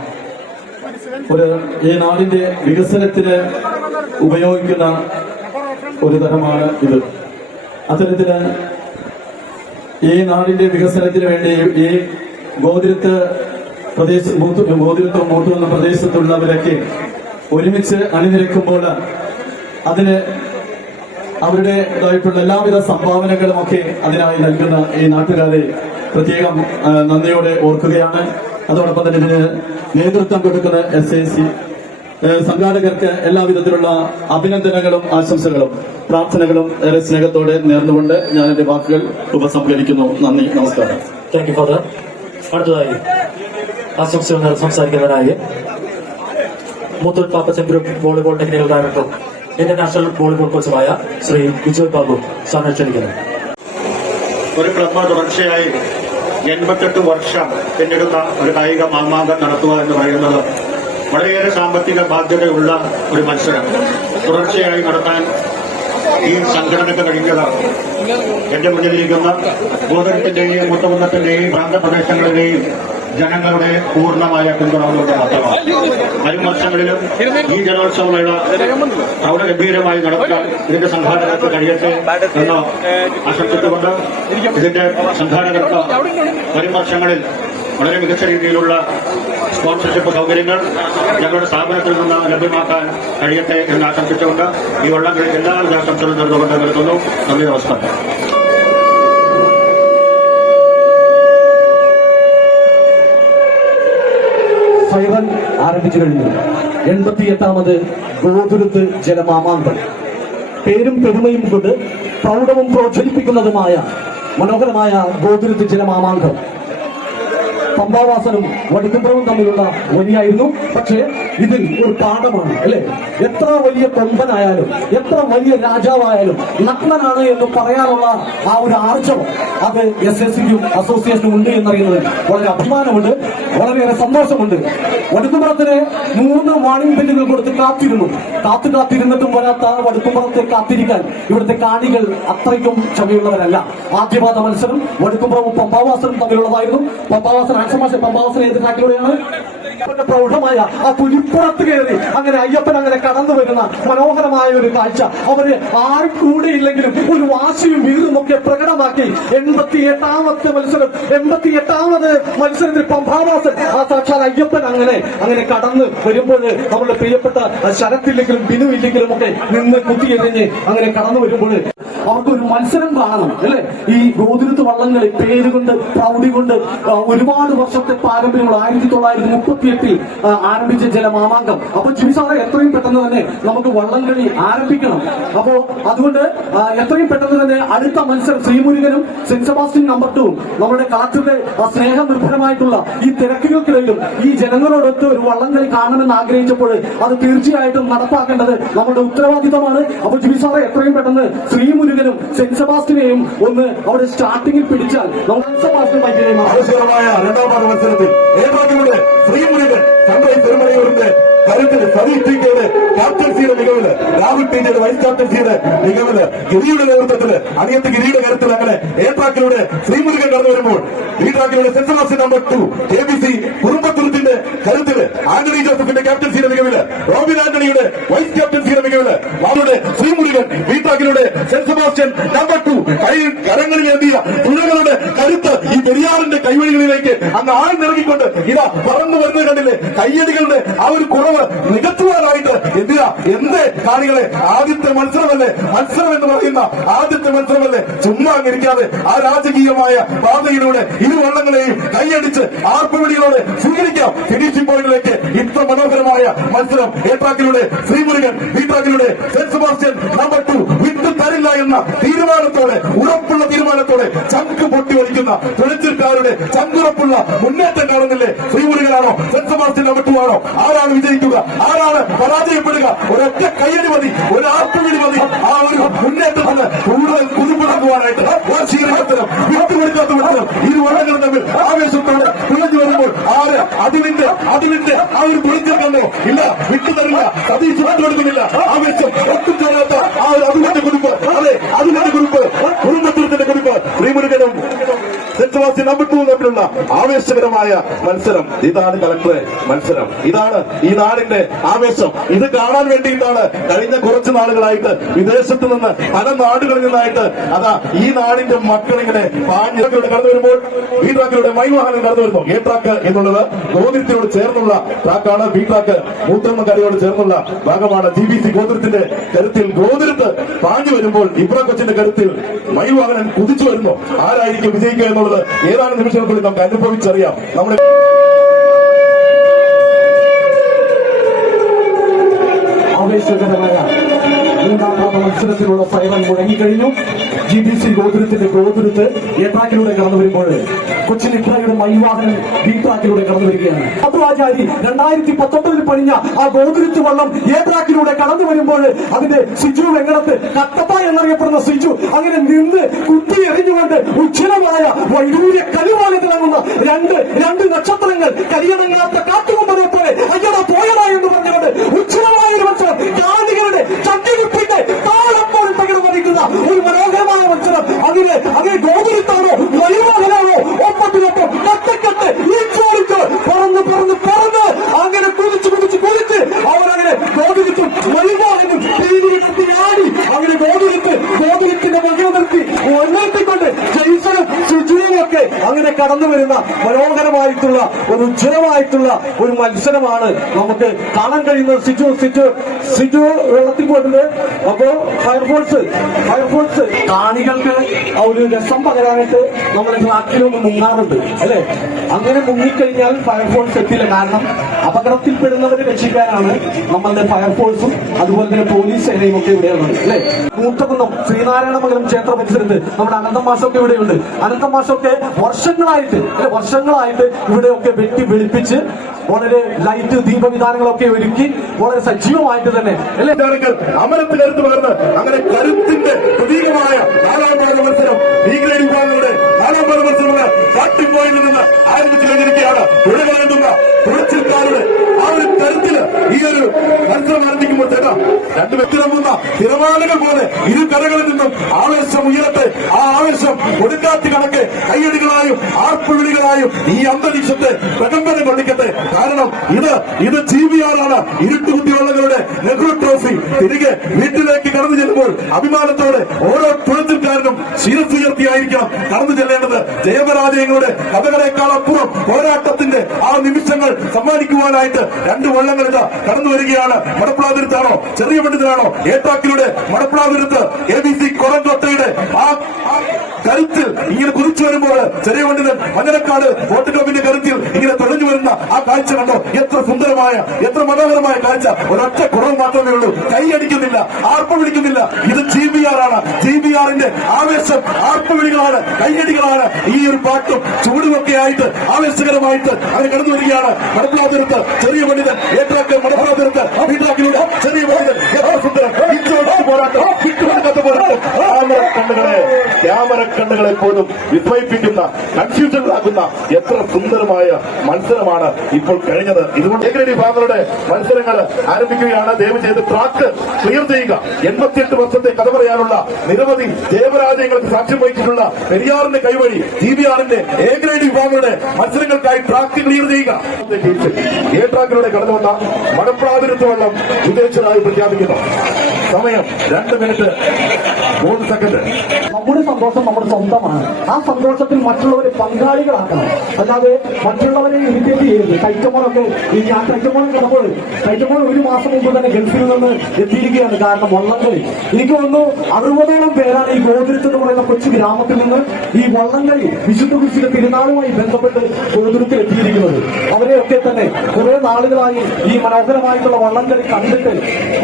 ഈ നാടിന്റെ വികസനത്തിന് ഉപയോഗിക്കുന്ന ഒരു തരമാണ് ഇത്. അത്തരത്തില് ഈ നാടിന്റെ വികസനത്തിന് വേണ്ടി ഈ ഗോതിരത്ത് ഗോതിരത്തും മൂത്തുന്ന പ്രദേശത്തുള്ളവരൊക്കെ ഒരുമിച്ച് അണിനിരക്കുമ്പോൾ അതിന് അവരുടേതായിട്ടുള്ള എല്ലാവിധ സംഭാവനകളും ഒക്കെ അതിനായി നൽകുന്ന ഈ നാട്ടുകാരെ പ്രത്യേകം നന്ദിയോടെ ഓർക്കുകയാണ്. അതോടൊപ്പം തന്നെ ഇതിന് നേതൃത്വം കൊടുക്കുന്ന SAC സംഘാടകർക്ക് എല്ലാവിധത്തിലുള്ള അഭിനന്ദനങ്ങളും ആശംസകളും പ്രാർത്ഥനകളും ഏറെ സ്നേഹത്തോടെ നേർന്നുകൊണ്ട് ഞാൻ എന്റെ വാക്കുകൾ ഉപസംഹരിക്കുന്നു. നന്ദി, നമസ്കാരം. Thank you father. അടുത്തതായി ആശംസകൾ സംസാരിക്കുന്നതിനായി Muthoot Pappachan group volleyball technical director international volleyball കോച്ചുമായ ശ്രീ വിജയ് ബാബു സാറിനെ ക്ഷണിക്കുന്നു. ഒരു ക്ലബ്ബ് തുടർച്ചയായി 88 വർഷം പിന്നിടുന്ന ഒരു കായിക മാമാങ്കം നടത്തുക എന്ന് പറയുന്നത് വളരെയേറെ സാമ്പത്തിക ബാധ്യതയുള്ള ഒരു മത്സരം തുടർച്ചയായി നടത്താൻ ഈ സംഘടനയ്ക്ക് കഴിഞ്ഞത് എന്റെ മുന്നിലിരിക്കുന്ന ഗോതരത്തിന്റെയും മുത്തകുന്നത്തിന്റെയും പ്രാന്തപ്രദേശങ്ങളിലെയും ജനങ്ങളുടെ പൂർണ്ണമായ പിന്തുണകളുടെ മാത്രമാണ്. വരും വർഷങ്ങളിലും ഈ ജലോത്സവമേള പ്രൗഢഗംഭീരമായി നടത്താൻ ഇതിന്റെ സംഘാടകർക്ക് കഴിയട്ടെ എന്ന് ആശംസിച്ചുകൊണ്ട് ഇതിന്റെ സംഘാടകർക്ക് വരും വർഷങ്ങളിൽ വളരെ മികച്ച രീതിയിലുള്ള സ്പോൺസർഷിപ്പ് സൗകര്യങ്ങൾ ഞങ്ങളുടെ സ്ഥാപനത്തിൽ നിന്ന് ലഭ്യമാക്കാൻ കഴിയട്ടെ എന്ന് ആശംസിച്ചുകൊണ്ട് ഈ വള്ളംകളി എല്ലാവിധ ആശംസകളും നേർന്നുകൊണ്ട് നിർത്തുന്നു. നന്ദി, നമസ്കാരം. ഫൈറൻ ആരംഭിച്ചു കഴിഞ്ഞു. 88ാമത് ഗോതുരുത്ത് ജലമാമാങ്കം പേരും പെരുമയും കൊണ്ട് പ്രൗഢവും പ്രോജ്വലിപ്പിക്കുന്നതുമായ മനോഹരമായ ഗോതുരുത്ത് ജലമാമാങ്കം പമ്പാവാസനും വടുക്കുംപുറവും തമ്മിലുള്ള വഴിയായിരുന്നു. പക്ഷേ ഇതിൽ ഒരു പാഠമാണ് അല്ലെ. എത്ര വലിയ കൊമ്പനായാലും എത്ര വലിയ രാജാവായാലും നഗ്നനാണ് എന്ന് പറയാനുള്ള ആ ഒരു ആർജവം അത് SSCക്കും അസോസിയേഷനും ഉണ്ട് എന്നറിയുന്നതിൽ വളരെ അഭിമാനമുണ്ട്, വളരെയേറെ സന്തോഷമുണ്ട്. വടുക്കുംപുറത്തിന് 3 വാണിംഗ് ബെല്ലുകൾ കൊടുത്ത് കാത്തിരുന്നിട്ടും വരാത്ത വടുക്കുംപുറത്തെ കാത്തിരിക്കാൻ ഇവിടുത്തെ കാണികൾ അത്രയ്ക്കും ക്ഷമയുള്ളവരല്ല. ആദ്യപാദ മത്സരം വടുക്കുംപുറവും പമ്പാവാസനും തമ്മിലുള്ളതായിരുന്നു. പമ്പാവാസൻ ഏത് ട്രാക്കിലൂടെയാണ്? പ്രൗഢമായ ആ പുലിപ്പുറത്ത് കയറി അങ്ങനെ അയ്യപ്പൻ അങ്ങനെ കടന്നു വരുന്ന മനോഹരമായ ഒരു കാഴ്ച. അവര് ആരും കൂടെ ഇല്ലെങ്കിലും ഒരു വാശിയും വീറും ഒക്കെ പ്രകടമാക്കി 88ാമത്തെ മത്സരം 88ാമത് മത്സരത്തിൽ പമ്പാവാസൻ ആ സാക്ഷാൽ അയ്യപ്പൻ അങ്ങനെ കടന്ന് വരുമ്പോൾ നമ്മുടെ പ്രിയപ്പെട്ട ശരത്തില്ലെങ്കിലും ബിനു ഇല്ലെങ്കിലും ഒക്കെ നിന്ന് കുത്തിയെറിഞ്ഞ് അങ്ങനെ കടന്നു വരുമ്പോൾ അവർക്ക് ഒരു മത്സരം കാണണം അല്ലെ. ഈ ഗോതുരുത്ത് വള്ളംകളി പേരുകൊണ്ട് പ്രൗഢി കൊണ്ട് ഒരുപാട് വർഷത്തെ പാരമ്പര്യങ്ങൾ 1938 ആരംഭിച്ച ജലമാമാങ്കം. അപ്പൊ ജിബി സാറെ എത്രയും പെട്ടെന്ന് തന്നെ നമുക്ക് വള്ളംകളി ആരംഭിക്കണം. അപ്പോ അതുകൊണ്ട് എത്രയും പെട്ടെന്ന് തന്നെ അടുത്ത മത്സരം ശ്രീമുരുകനും സെന്റ് സെബാസ്റ്റ്യൻ നമ്പർ 2 നമ്മുടെ കളക്ടറുടെ സ്നേഹനിർഭരമായിട്ടുള്ള ഈ തിരക്കുകൾക്കിടയിലും ഈ ജനങ്ങളോടൊത്ത് ഒരു വള്ളംകളി കാണണമെന്ന് ആഗ്രഹിച്ചപ്പോൾ അത് തീർച്ചയായിട്ടും നടപ്പാക്കേണ്ടത് നമ്മുടെ ഉത്തരവാദിത്തമാണ്. അപ്പൊ ജിബി സാറെ എത്രയും പെട്ടെന്ന് ശ്രീമുരുകനും സെന്റ് സെബാസ്റ്റ്യനെയും ഒന്ന് അവിടെ സ്റ്റാർട്ടിങ്ങിൽ പിടിച്ചാൽ നമ്മുടെ സെബാസ്റ്റ്യൻ ആവശ്യമായ 2ാമത് മത്സരത്തിൽ ശ്രീമുരുകൻ സൺറൈസ് പെരുമഴയൂരിന്റെ കരുത്തിൽ സതീഷ് ടിക്കയുടെ ക്യാപ്റ്റൻസിയുടെ മികവില്, രാഹുൽ ടിക്കയുടെ വൈസ് ക്യാപ്റ്റൻസിയുടെ മികവില്, ഗിരിയുടെ നേതൃത്വത്തില് അനിയത്ത് ഗിരിയുടെ കരുത്തിൽ അങ്ങനെ എ ട്രാക്കിലൂടെ ശ്രീമുരുകൻ കടന്നു വരുമ്പോൾ ബി ട്രാക്കിലൂടെ സെന്റ് സെബാസ്റ്റ്യൻ നമ്പർ 2 KBC കുറുമ്പത്തുരുത്തിന്റെ കരുത്തില് ആന്റണി ജോസഫിന്റെ ക്യാപ്റ്റൻസിയുടെ മികവില്, റോബിൻ ആന്റണിയുടെ വൈസ് ക്യാപ്റ്റൻസിയുടെ മികവില് വാളുടെ ശ്രീമുരുകൻ ബി ട്രാക്കിലൂടെ സെന്റ് സെബാസ്റ്റ്യൻ നമ്പർ 2 കരങ്ങളിലേന്തിയ തുഴകളുടെ കരുത്ത് ഈ പെരിയാറിന്റെ കൈവഴികളിലേക്ക് അങ്ങ് ആഴ്ന്നിറങ്ങിക്കൊണ്ട് ഇതാ പറന്നു വരുന്നത് കണ്ടില്ലേ. കയ്യടികളുടെ ആ ഒരു കുറവ് നികത്തുവാനായിട്ട് എന്ത് കാണികളെ, ആദ്യത്തെ മത്സരം എന്ന് പറയുന്ന ആദ്യത്തെ മത്സരമല്ലേ, ചുമ്മാ അങ്ങിരിക്കാതെ ആ രാജകീയമായ പാതയിലൂടെ ഇരു വള്ളങ്ങളെയും കൈയടിച്ച് ആർപ്പുവിളികളോടെ സ്വീകരിക്കാം ഫിനിഷിംഗ് പോയിന്റിലേക്ക്. ഇത്ര മനോഹരമായ മത്സരം എ ട്രാക്കിലൂടെ ശ്രീമുരുകൻ, ബി ട്രാക്കിലൂടെ സെന്റ് സെബാസ്റ്റ്യൻ നമ്പർ 2 വിട്ടു തരില്ല എന്ന തീരുമാനത്തോടെ, ഉറപ്പുള്ള തീരുമാനത്തോടെ ചങ്ക് പൊട്ടി ഒലിക്കുന്ന തുഴച്ചിൽക്കാരുടെ ചങ്കുറപ്പുള്ള മുന്നേറ്റം കാണുന്നില്ലേ. ശ്രീമുരുകനാണോ സെന്റ് സെബാസ്റ്റ്യൻ നമ്പർ 2 ആണോ? ആരാണ് വിജയിക്കുക, ആരാണ് പരാജയപ്പെടുക? ഒരൊറ്റ കയ്യടി മതി, ഒരു ആർപ്പുവിളി മതി ആ ഒരു മുന്നേറ്റത്തിന് കൂടുതൽ കുതിപ്പിടക്കുവാനായിട്ട്. മത്സരം വിട്ടുകൊടുക്കാത്ത മത്സരം, ഇരു വള്ളങ്ങളും തമ്മിൽ ആവേശത്തോടെ തുഴഞ്ഞു വരുമ്പോൾ ആര് അതിലിന്റെ ആ ഒരു പൊളിച്ചൽ കണ്ടോ? ഇല്ല, വിട്ടുതരില്ല, സതീശ് വിട്ടുകൊടുക്കുന്നില്ല. ആവേശം ഒട്ടും ചേരാത്ത ആ ഒരു അതിലിന്റെ കുറിപ്പ്, അതെ അതിലിന്റെ കുറിപ്പ്, കുടുംബത്തിന്റെ കുറിപ്പ്. ശ്രീമുരുകനും സെന്റ് സെബാസ്റ്റ്യൻ നമ്പർ 2 തമ്മിലുള്ള ആവേശകരമായ മത്സരം. ഇതാണ് കളക്ടറെ മത്സരം, ഇതാണ് ഈ നാടിന്റെ ആവേശം. ഇത് കാണാൻ വേണ്ടിയിട്ടാണ് കഴിഞ്ഞ കുറച്ചു നാളുകളായിട്ട് വിദേശത്ത് നിന്ന് പല നാടുകളിൽ നിന്നായിട്ട് അതാ ഈ നാടിന്റെ മക്കളിങ്ങനെ പാഞ്ഞിലൂടെ കടന്നു വരുമ്പോൾ ബി ട്രാക്കിലൂടെ മൈവാഹനം കടന്നു വരുന്നു. എ ട്രാക്ക് എന്നുള്ളത് ഗോതിരത്തിനോട് ചേർന്നുള്ള ട്രാക്കാണ്. ബി ട്രാക്ക് മൂത്രമ്മക്കരയോട് ചേർന്നുള്ള ഭാഗമാണ്. GBC ഗോതിരത്തിന്റെ കരുത്തിൽ ഗോതിരത്ത് പാഞ്ഞു വരുമ്പോൾ ഇബ്ര കൊച്ചിന്റെ കരുത്തിൽ മൈവാഹനൻ കുതിച്ചു വരുന്നു. ആരായിരിക്കും വിജയിക്കുക എന്നുള്ളത് ഏതാനും നിമിഷങ്ങൾക്കുള്ളിൽ നമുക്ക് അനുഭവിച്ചറിയാം. നമ്മുടെ ആവേശകരമായ 3ാം മത്സരത്തിലുള്ള ഫൈനൽ മുടങ്ങിക്കഴിഞ്ഞു. GBC ഗോതുരത്തിന്റെ ഗോതുരത്ത് എ ട്രാക്കിലൂടെ കടന്നു വരുമ്പോൾ കൊച്ചിൻ ഇബ്രാഹിയുടെ മൈവാഹനം ബി ട്രാക്കിലൂടെ കടന്നു വരികയാണ്. അബ്ദുആചാരി 2019 പണിഞ്ഞ ആ ഗോതുരത്ത് വള്ളം എ ട്രാക്കിലൂടെ കടന്നു വരുമ്പോൾ അതിന്റെ സിജു വെങ്ങടത്ത് കട്ടപ്പ എന്നറിയപ്പെടുന്ന സിജു അങ്ങനെ നിന്ന് കുത്തി എറിഞ്ഞുകൊണ്ട് ഉജ്ജ്വലമായ വൈഡൂര്യ കലിവാണ് തിളങ്ങുന്ന രണ്ട് നക്ഷത്രങ്ങൾ കരിയടങ്ങാത്ത കാട്ടുകൊമ്പനെ പോലെ അയ്യട പോയടാ എന്ന് പറഞ്ഞുകൊണ്ട് ഉജ്ജ്വലമായ ഒരു മത്സരം, കാണികളുടെ ചട്ടികുപ്പിന്റെ താളപ്പോൾ പകരം വഹിക്കുന്ന ഒരു മനോഹരമായ മത്സരം. അതേ ഗോകുലത്താണോ മൈവാഹനാണോ ഒപ്പത്തിനൊപ്പം കട്ടക്കെട്ട് ഈച്ചോടിച്ച് പറന്ന് അങ്ങനെ കുതിച്ച് അവരങ്ങനെ ഗോകുലത്തും മൈവാഹനും ആടി അങ്ങനെ ഗോകുലത്തിന്റെ മുഖം നിർത്തിക്കൊണ്ട് ജയ്സനും സുജുവും ഒക്കെ അങ്ങനെ കടന്നു വരുന്ന മനോഹരമായിട്ടുള്ള ഒരു ഉജ്ജ്വലമായിട്ടുള്ള ഒരു മത്സരമാണ് നമുക്ക് കാണാൻ കഴിയുന്നത്. സിജു വെള്ളത്തിൽ പോയിട്ടുണ്ട്. അപ്പോ ഫയർഫോഴ്സ് കാണികൾക്ക് ഒരു രസം പകരാനായിട്ട് നമ്മുടെ ട്രാക്കിലൊന്ന് മുങ്ങാറുണ്ട് അല്ലെ. അങ്ങനെ മുങ്ങിക്കഴിഞ്ഞാൽ ഫയർഫോഴ്സ് എത്തില്ല. കാരണം അപകടത്തിൽപ്പെടുന്നവരെ രക്ഷിക്കാനാണ് നമ്മളുടെ ഫയർഫോഴ്സും അതുപോലെ തന്നെ പോലീസ് സേനയും ഒക്കെ ഇവിടെയുള്ളത് അല്ലെ. മൂത്തകുന്നം ശ്രീനാരായണമംഗലം ക്ഷേത്ര പരിസരത്ത് നമ്മുടെ അനന്തം മാഷൊക്കെ ഇവിടെയുണ്ട്. അനന്തം മാഷൊക്കെ വർഷങ്ങളായിട്ട് ഇവിടെയൊക്കെ വെട്ടി വെളുപ്പിച്ച് വളരെ ലൈറ്റ് ദീപവിധാനങ്ങളൊക്കെ ഒരുക്കി വളരെ സജീവമായിട്ട് തന്നെ അല്ലെ അമരത്ത് കരുത്ത് പകർന്ന് അങ്ങനെ കരുത്തിന്റെ പ്രതീകമായ 4ാം പാദ മത്സരം ബി ഗ്രേഡ് വിഭാഗങ്ങളുടെ 4ാം പാദ മത്സരങ്ങൾ കാട്ടിപ്പോയിൽ നിന്ന് ആരംഭിച്ചു കഴിഞ്ഞിരിക്കുകയാണ്. തുഴകളെന്നുള്ള തുഴച്ചിൽക്കാരുടെ ആ ഒരു കരുത്തില് ഈ ഒരു മത്സരം ആരംഭിക്കുമ്പോൾ ചേട്ടാ രണ്ട് വ്യക്തിരമ്പുന്ന തിരമാലകൾ പോലെ ഇരു കരകളിൽ നിന്നും ആവേശം ഉയരട്ടെ. ആ ആവേശം കൊടുക്കാത്തി കണക്കെ കയ്യടികളായും ആർപ്പുവിളികളായും ഈ അന്തരീക്ഷത്തെ പ്രകമ്പനം കൊള്ളിക്കട്ടെ. കാരണം ഇത് GBR ആണ്. ഇരുട്ടുകുത്തിവള്ളങ്ങളുടെ നെഹ്റു ട്രോഫി തിരികെ വീട്ടിലേക്ക് കടന്നു ചെല്ലുമ്പോൾ അഭിമാനത്തോടെ ഓരോ തുഴച്ചിൽക്കാരനും ശിരസുയർത്തിയായിരിക്കണം കടന്നു ചെല്ലേണ്ടത്. ജയപരാജയങ്ങളുടെ കഥകളെക്കാൾ അപ്പുറം പോരാട്ടത്തിന്റെ ആ നിമിഷങ്ങൾ സമ്മാനിക്കുവാനായിട്ട് രണ്ട് വള്ളങ്ങൾ ഇതാ കടന്നു വരികയാണ്. മടപ്പുളാതുരുത്താണോ ചെറിയ പണ്ഡിതനാണോ ഏട്ടാക്കിലൂടെ മടപ്പുളാതുരുത്ത് ABC കൊറങ്കോട്ടയുടെ ആ കരുത്തിൽ ഇങ്ങനെ കുതിച്ചു വരുമ്പോൾ ചെറിയ പണ്ഡിതൻ മഞ്ഞനക്കാട് വോട്ട് ക്ലബിന്റെ കരുത്തിൽ ഇങ്ങനെ തുഴഞ്ഞു വരുന്ന ആ കാഴ്ച കണ്ടോ. എത്ര സുന്ദരമായ എത്ര മനോഹരമായ കാഴ്ച. ഒരൊറ്റ കുറവ് മാത്രമേ ഉള്ളൂ. കൈയടിക്കുന്നില്ല, ആർപ്പ് വിളിക്കുന്നില്ല. ഇത് GBR ആണ്. GBRന്റെ ആവേശം ആർപ്പുവിളികളാണ്, കൈയടികളാണ്. ഈ ഒരു പാട്ടും ചൂടുമൊക്കെ ആയിട്ട് ആവേശകരമായിട്ട് അങ്ങനെ കടന്നു വരികയാണ്. മടപ്പുളാതുരുത്ത് ചെറിയ പണ്ഡിതൻ ഏട്ടാക്ക് മടപ്പുളാതുരുത്ത് വീട്ടാക്കിലൂടെ ചെറിയ പണ്ഡിതൻ എത്ര സുന്ദരം പോരാട്ടം വിട്ടുകൊടുക്കാത്ത പോരാട്ടം. ക്യാമറ കണ്ണുകളെ പോലും വിസ്മയിപ്പിക്കുന്ന കൺഫ്യൂഷനിലാക്കുന്ന എത്ര സുന്ദരമായ മത്സരമാണ് ഇപ്പോൾ കഴിഞ്ഞത്. ഇതുകൊണ്ട് വിഭാഗങ്ങളുടെ മത്സരങ്ങൾ ആരംഭിക്കുകയാണ്. ദയവ് ചെയ്ത് ട്രാക്ക് ക്ലിയർ ചെയ്യുക. 88 വർഷത്തെ കഥ പറയാനുള്ള നിരവധി ജയപരാജയങ്ങൾക്ക് സാക്ഷ്യം വഹിച്ചിട്ടുള്ള പെരിയാറിന്റെ കൈവഴി GBRന്റെ A ഗ്രേഡ് വിഭാഗങ്ങളുടെ മത്സരങ്ങൾക്കായി ട്രാക്ക് ക്ലിയർ ചെയ്യുക. A ട്രാക്കിലൂടെ കടന്നു വന്ന മടപ്പുളാതുരുത്ത് വള്ളം വിജയിച്ചതായി പ്രഖ്യാപിക്കുന്നു. സമയം 2 മിനിറ്റ് 3 സെക്കൻഡ്. നമ്മുടെ സന്തോഷം നമ്മുടെ സ്വന്തമാണ്. ആ സന്തോഷത്തിൽ മറ്റുള്ളവരെ പങ്കാളികളാക്കണം. അല്ലാതെ മറ്റുള്ളവരെ ഇറിറ്റേറ്റ് ചെയ്യരുത്. കൈറ്റമോനൊക്കെ ഞാൻ കൈറ്റമോൻ കണ്ടപ്പോൾ കൈറ്റമോൻ 1 മാസം മുമ്പ് തന്നെ ഗൾഫിൽ നിന്ന് എത്തിയിരിക്കുകയാണ്. കാരണം വള്ളംകളി എനിക്ക് തോന്നുന്നു 60ഓളം പേരാണ് ഈ ഗോതുരുത്ത് എന്ന് പറയുന്ന കൊച്ചു ഗ്രാമത്തിൽ നിന്ന് ഈ വള്ളംകളി വിശുദ്ധ കുരിശിന്റെ തിരുനാളുമായി ബന്ധപ്പെട്ട് ഗോതുരുത്തിൽ എത്തിയിരിക്കുന്നത്. അവരെയൊക്കെ തന്നെ കുറെ നാളുകളായി ഈ മനോഹരമായിട്ടുള്ള വള്ളംകളി കണ്ടിട്ട്,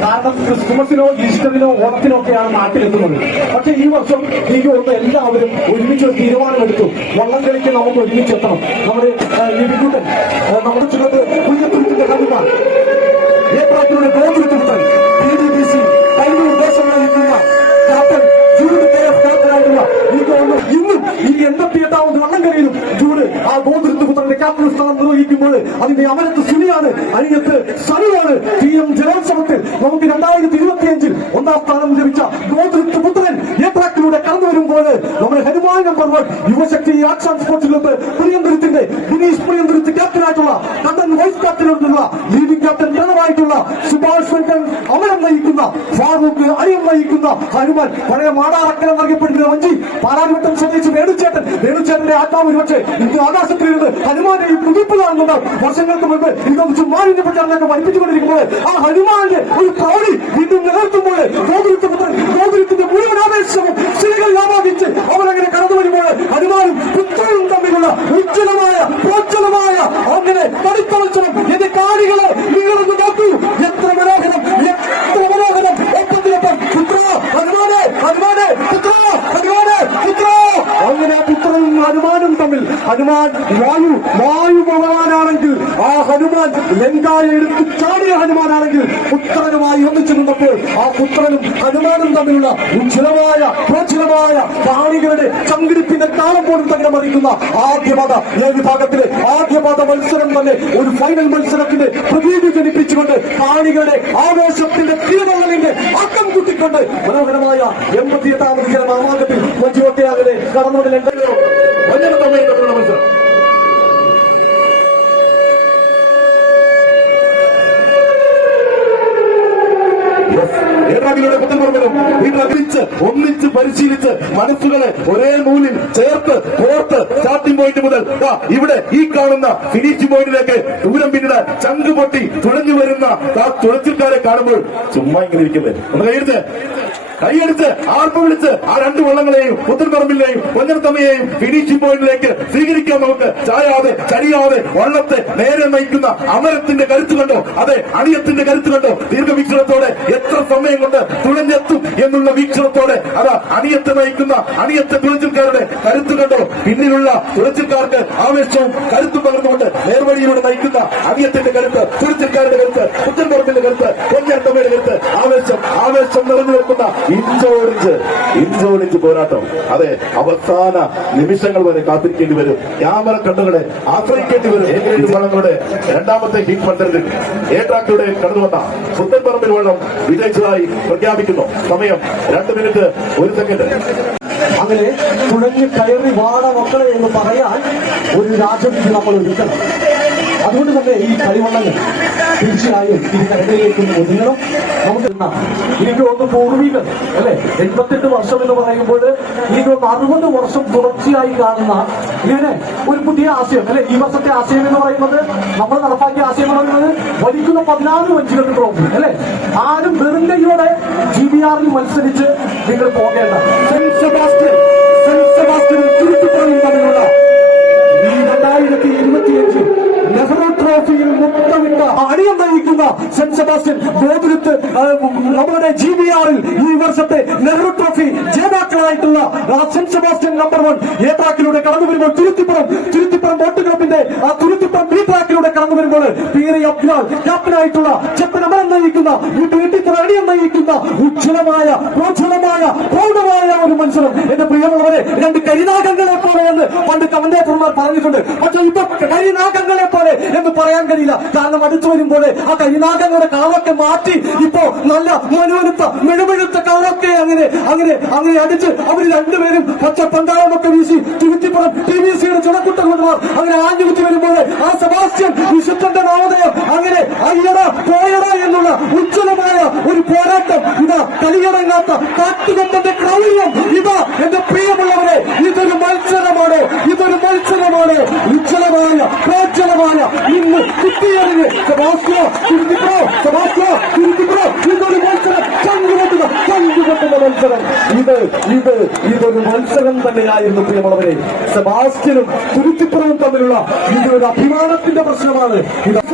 കാരണം ക്രിസ്തുമസിനോ ഈസ്റ്ററിനോ ഓണത്തിനോ ഒക്കെയാണ് നാട്ടിലെത്തുന്നത്. പക്ഷെ ഈ വർഷം എനിക്ക് തോന്നുന്നു എല്ലാവരും ഒരുമിച്ച് തീരുമാനമെടുത്തു. വള്ളംകളിക്ക് നമുക്ക് ഒരുമിച്ചെത്തണം. നമ്മുടെ ലിപിക്കുട്ടൻ നമ്മുടെ ചുമത്ത് കുഞ്ഞത്തുരുത്തിന്റെ കവിമാർ ഏപ്രാക്കിലൂടെ ഗോതുരുത്തുട്ടൻ TDBC കഴിഞ്ഞ ഉദ്ദേശങ്ങളായിരിക്കുന്ന ക്യാപ്റ്റൻ ജൂഡ് KF ക്യാപ്റ്റനായിട്ടുള്ള എനിക്ക് തോന്നുന്നു ഇന്നും ഈ 88ാമത് വള്ളംകളിയിലും ജൂഡ് ആ ഗോതുരുത്ത് പുത്രന്റെ ക്യാപ്റ്റൻ സ്ഥാനം നിർവഹിക്കുമ്പോൾ അതിന്റെ അമരത്ത് സുനിയാണ്, അരിയത്ത് സനുവാണ്. TM ജലോത്സവത്തിൽ നമുക്ക് 2025 1ാം സ്ഥാനം ലഭിച്ച ഗോതുരുത്ത് പുത്രൻ ഏപ്രാക്കിലൂടെ കടന്നു വരുമ്പോൾ നമ്മുടെ Hanuman number 1 Yuvashakti action sports club പുളിയന്തുരുത്തിന്റെ ദിനീഷ് പുളിയന്തുരുത്ത് ക്യാപ്റ്റനായിട്ടുള്ള കണ്ണൻ വൈസ് ക്യാപ്റ്റനായിട്ടുള്ള ലീഡിംഗ് ക്യാപ്റ്റൻ ജനറായിട്ടുള്ള സുഭാഷ് വെങ്കൻ അമരം നയിക്കുന്ന ഫാറൂഖ് അരിയം നയിക്കുന്ന ഹനുമാൻ പഴയ മാടാറക്കരം നൽകപ്പെട്ടിരുന്ന വഞ്ചി പാലാരിവട്ടം സ്വദേശി വേണുചേട്ടന്റെ ആത്മാവ് ഒരുപക്ഷെ ഇന്ന് ആകാശത്തിലിരുന്ന് ഹനുമാന്റെ ഈ കുതിപ്പ് കാണുന്നുണ്ട്. വർഷങ്ങൾക്ക് മുൻപ് ഇതൊന്നും മാലിന്യ പ്രചാരണമൊക്കെ വലിപ്പിച്ചുകൊണ്ടിരിക്കുമ്പോൾ ആ ഹനുമാന്റെ ഒരു പ്രൗഢി വീണ്ടും നിലനിർത്തുമ്പോൾ ഗോകുലത്തിന്റെ മുഴുവൻ ആവേശവും സ്ത്രീകൾ ലാഭാവിച്ച് അവരങ്ങനെ കടന്നു വരുമ്പോൾ ഹനുമാനും പുത്രനും തമ്മിലുള്ള ഉജ്ജ്വലമായ പ്രോജ്വലമായ അങ്ങനെ പഠിത്തമത്സരം. എന്റെ കാണികളെ നിങ്ങളൊന്ന് നോക്കൂ. എത്ര മനോഹരം. ഒപ്പത്തിനൊപ്പം പുത്ര ഹനുമാനെ ഹനുമാനെ പുത്ര ഹനുമാനെ പുത്ര. അങ്ങനെ പുത്രനും ഹനുമാനും തമ്മിൽ ഹനുമാൻ വായു ഭഗവാനാണെങ്കിൽ ആ ഹനുമാൻ ലങ്കായെ എടുത്ത് ചാടിയ ഹനുമാനാണെങ്കിൽ പുത്രനുമായി ഒന്നിച്ചു നിന്നപ്പോൾ ആ പുത്രനും ഹനുമാനും തമ്മിലുള്ള ഉജ്ജ്വലമായ പ്രോജ്വലമായ കാണികളുടെ ചങ്കിടിപ്പിന്റെ കാലം പോലും തന്നെ മറിക്കുന്ന ആദ്യപാദ വിഭാഗത്തിലെ ആദ്യപാദ മത്സരം തന്നെ ഒരു ഫൈനൽ മത്സരത്തിന്റെ പ്രതീതി ജനിപ്പിച്ചുകൊണ്ട് കാണികളുടെ ആവേശത്തിന്റെ തിരതള്ളലിന്റെ അക്കം കൂട്ടിക്കൊണ്ട് മനോഹരമായ 88ാമത് ജനമാമാകത്തിൽ മഞ്ജുവൊക്കെ അങ്ങനെ കടന്നുകൊണ്ടില്ലെങ്കിലും മത്സരം ഒന്നിച്ച് പരിശീലിച്ച് മനസ്സുകളെ ഒരേ നൂലിൽ ചേർത്ത് കോർത്ത് സ്റ്റാർട്ടിംഗ് പോയിന്റ് മുതൽ ഇവിടെ ഈ കാണുന്ന ഫിനിഷിംഗ് പോയിന്റിലേക്ക് ദൂരം പിന്നീട് ചങ്ക് പൊട്ടി തുഴഞ്ഞു വരുന്ന തുഴച്ചിൽക്കാരെ കാണുമ്പോൾ ചുമ്മാ ഇങ്ങനെ ഇരിക്കുന്നത് ഒന്ന് കൈയടിച്ച് ആർപ്പ് വിളിച്ച് ആ രണ്ട് വള്ളങ്ങളെയും പുത്തൻപറമ്പിലെയും പൊന്നത്തമ്മയെയും ഫിനിഷിംഗ് പോയിന്റിലേക്ക് സ്വീകരിക്കാൻ നമുക്ക് ചായാതെ ചരിയാതെ വള്ളത്തെ നേരെ നയിക്കുന്ന അമരത്തിന്റെ കരുത്ത് കണ്ടോ, അതെ അണിയത്തിന്റെ കരുത്ത് കണ്ടോ, ദീർഘവീക്ഷണത്തോടെ എത്ര സമയം കൊണ്ട് തുഴഞ്ഞെത്തും എന്നുള്ള വീക്ഷണത്തോടെ അതാ അണിയത്തെ നയിക്കുന്ന അണിയത്തെ തുഴച്ചിൽക്കാരുടെ കരുത്ത് കണ്ടോ, പിന്നിലുള്ള തുഴച്ചിൽക്കാർക്ക് ആവേശവും കരുത്തും പകർന്നുകൊണ്ട് നേർവഴിയിലൂടെ നയിക്കുന്ന അണിയത്തിന്റെ കരുത്ത്, തുഴച്ചിൽക്കാരുടെ കരുത്ത്, പുത്തൻപറമ്പിന്റെ കരുത്ത്, പൊന്നത്തമ്മയുടെ കരുത്ത്, ആവേശം നിറഞ്ഞു നിൽക്കുന്ന ഇഞ്ചോടിഞ്ച് പോരാട്ടം. അതെ, അവസാന നിമിഷങ്ങൾ വരെ കാത്തിരിക്കേണ്ടി വരും, ക്യാമറ കണ്ണുകളെ ആശ്രയിക്കേണ്ടി വരും. ഏകദേശ വള്ളങ്ങളുടെ രണ്ടാമത്തെ ഹീറ്റ് മത്സരത്തിൽ എ ട്രാക്കിലൂടെ കടന്നുവന്ന പുത്തൻപറമ്പിൽ വള്ളം വിജയിച്ചതായി പ്രഖ്യാപിക്കുന്നു. സമയം 2 മിനിറ്റ് 1 സെക്കൻഡ്. അങ്ങനെ തുഴഞ്ഞു കയറി വാട മക്കളെ എന്ന് പറയാൻ ഒരു രാജ്യത്ത് നമ്മൾ ഒരുക്കണം. അതുകൊണ്ട് തന്നെ ഈ കളിവള്ളങ്ങൾ തീർച്ചയായും ഈ കരകളിലേക്ക് ഒതുങ്ങണം. നമുക്ക് എനിക്ക് ഒന്ന് പൂർവികർ അല്ലെ 88 വർഷം എന്ന് പറയുമ്പോൾ എനിക്ക് 60 വർഷം തുടർച്ചയായി കാണുന്ന ഇങ്ങനെ ഒരു പുതിയ ആശയം അല്ലെ. ഈ വർഷത്തെ ആശയം എന്ന് പറയുന്നത് നമ്മൾ നടപ്പാക്കിയ ആശയം എന്ന് പറയുന്നത് വലിക്കുന്ന 14 വഞ്ചികളുടെ ട്രോഫി അല്ലെ. ആരും വെറും കൈയോടെ GBR മത്സരിച്ച് നിങ്ങൾ പോകേണ്ട. സെന്റ് സെബാസ്റ്റ്യൻ തമ്മിലുള്ള ഈ 2025 നെഹ്റു ട്രോഫിയിൽ മുത്തമിട്ട അണിയം നയിക്കുന്ന സെന്റ് സെബാസ്റ്റ്യൻ ഗോകുലത്ത് നമ്മുടെ GBR ഈ വർഷത്തെ നെഹ്റു ട്രോഫി ജേതാക്കളായിട്ടുള്ള സെന്റ് സെബാസ്റ്റ്യൻ നമ്പർ 1 എ ട്രാക്കിലൂടെ കടന്നു വരുമ്പോൾ തുരുത്തിപ്പുറം ബോട്ട് ക്ലബിന്റെ തുരുത്തിപ്പുറം ബി ട്രാക്കിലൂടെ കടന്നു വരുമ്പോൾ പീറി അബ്ദുൽ ക്യാപ്റ്റനായിട്ടുള്ള ചെപ്പനമരം നയിക്കുന്ന ഈ തുരുത്തിപ്പുറം അണിയം നയിക്കുന്ന ഉജ്ജ്വലമായ പ്രൗഢമായ ഒരു മത്സരം. എന്റെ പ്രിയമുള്ളവരെ, 2 കരിനാഗങ്ങളെ പോലെ എന്ന് പണ്ട് കമന്റേറ്റർമാർ പറഞ്ഞിട്ടുണ്ട്. പക്ഷെ ഇപ്പൊ കരിനാഗങ്ങളെ പോലെ എന്ന് പറയാൻ കഴിയില്ല. കാരണം അടുത്തു വരുമ്പോൾ ആ കരിനാഗങ്ങളുടെ കളറൊക്കെ മാറ്റി ഇപ്പോ നല്ല മനോരുത്ത മെഴുമെഴുത്ത കളറൊക്കെ അങ്ങനെ അടിച്ച് അവർ രണ്ടുപേരും പച്ച പന്താളമൊക്കെ വീശി തുരുത്തിപ്പുറം TVCയുടെ ചുണക്കുട്ടന്മാർ അങ്ങനെ ആഞ്ഞുകുത്തി വരുമ്പോൾ ആ സെബാസ്റ്റ്യൻ വിശുദ്ധന്റെ നാമധേയം അങ്ങനെ അയ്യട പോയട എന്നുള്ള ഉജ്ജ്വലമായ ഒരു പോരാട്ടം. ഇതാ കളിയടങ്ങാത്ത കാട്ടുകൊണ്ടന്റെ ക്രൗര്യം. ഇതാ എന്റെ പ്രിയമുള്ളവരെ, ഇതൊരു മത്സരമാണ്. ഉജ്ജ്വലമായ പ്രോജ്വലമായ ഇന്ന് കുത്തിയെറിഞ്ഞ് സെബാസ്റ്റ്യൻ ഇതൊരു മത്സരം, ചങ്കുകൊട്ടുന്ന മത്സരം. ഇതൊരു മത്സരം തന്നെയായിരുന്നു പ്രിയമുള്ളവരെ. സെബാസ്റ്റ്യനും തുരുത്തിപ്പുറവും തമ്മിലുള്ള ഇതൊരു അഭിമാനത്തിന്റെ പ്രശ്നമാണ്.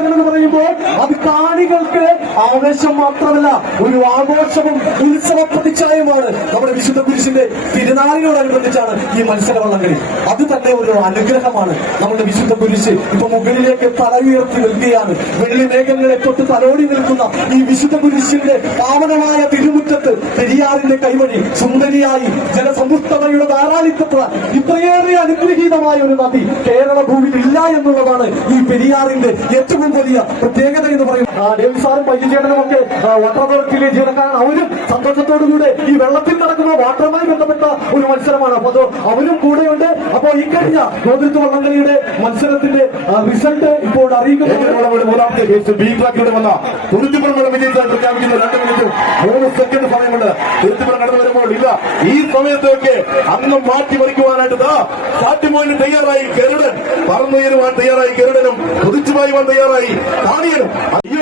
എന്ന് പറയുമ്പോൾ അത് കാണികൾക്ക് ആവേശം മാത്രമല്ല, ഒരു ആഘോഷവും ഉത്സവ പ്രതിച്ഛായമാണ്. നമ്മുടെ വിശുദ്ധ കുരിശിന്റെ തിരുനാളിനോടനുബന്ധിച്ചാണ് ഈ മത്സര വള്ളംകളി. അത് തന്നെ ഒരു അനുഗ്രഹമാണ്. നമ്മുടെ വിശുദ്ധ കുരിശ് ഇപ്പൊ മുകളിലേക്ക് തല ഉയർത്തി നിൽക്കുകയാണ്. വെള്ളി മേഘങ്ങളെ തൊട്ട് തലോടി നിൽക്കുന്ന ഈ വിശുദ്ധ കുരിശിന്റെ പാവനമായ തിരുമുറ്റത്ത് പെരിയാറിന്റെ കൈവഴി സുന്ദരിയായി ജലസമ്പുഷ്ടതയുടെ ധാരാളിത്തത്താൽ ഇത്രയേറെ അനുഗ്രഹീതമായ ഒരു നദി കേരള ഭൂമിയിൽ ഇല്ല എന്നുള്ളതാണ് ഈ പെരിയാറിന്റെ ഏറ്റവും വലിയ പ്രത്യേകത എന്ന് പറയും. ഡേവിഡ് സാറും പയ്യചേട്ടനും ഒക്കെ വാട്ടർ അതോറിറ്റിയിലെ ജീവനക്കാരൻ, അവരും സന്തോഷത്തോടുകൂടെ ഈ വെള്ളത്തിൽ നടക്കുന്ന വാട്ടറുമായി ബന്ധപ്പെട്ട ഒരു മത്സരമാണ്. അപ്പൊ അത് അവരും കൂടെയുണ്ട്. അപ്പോ ഈ കഴിഞ്ഞ ഗോകുലത്ത് വള്ളംകളിയുടെ മത്സരത്തിന്റെ റിസൾട്ട് ഇപ്പോൾ അറിയിക്കുന്നു. മൂന്നാമത്തെ ബി ട്രാക്കിലൂടെ വന്ന തുരുത്തിപ്പുറം വിജയിച്ചാൽ പ്രഖ്യാപിക്കുന്ന 2 മിനിറ്റും 3 സെക്കൻഡ് സമയമുണ്ട്. തുരുത്തിപ്പുറം കടന്നു വരുമ്പോൾ ഇല്ല ഈ സമയത്തൊക്കെ അന്ന് മാറ്റിമറിക്കുവാനായിട്ട് സ്റ്റാർട്ടിംഗ് പോയിന്റ് തയ്യാറായി ഗരുഡൻ, പറന്നുയരുവാൻ തയ്യാറായി ഗരുഡനും, കുതിച്ചുപായുവാൻ തയ്യാറായി താണിയനും.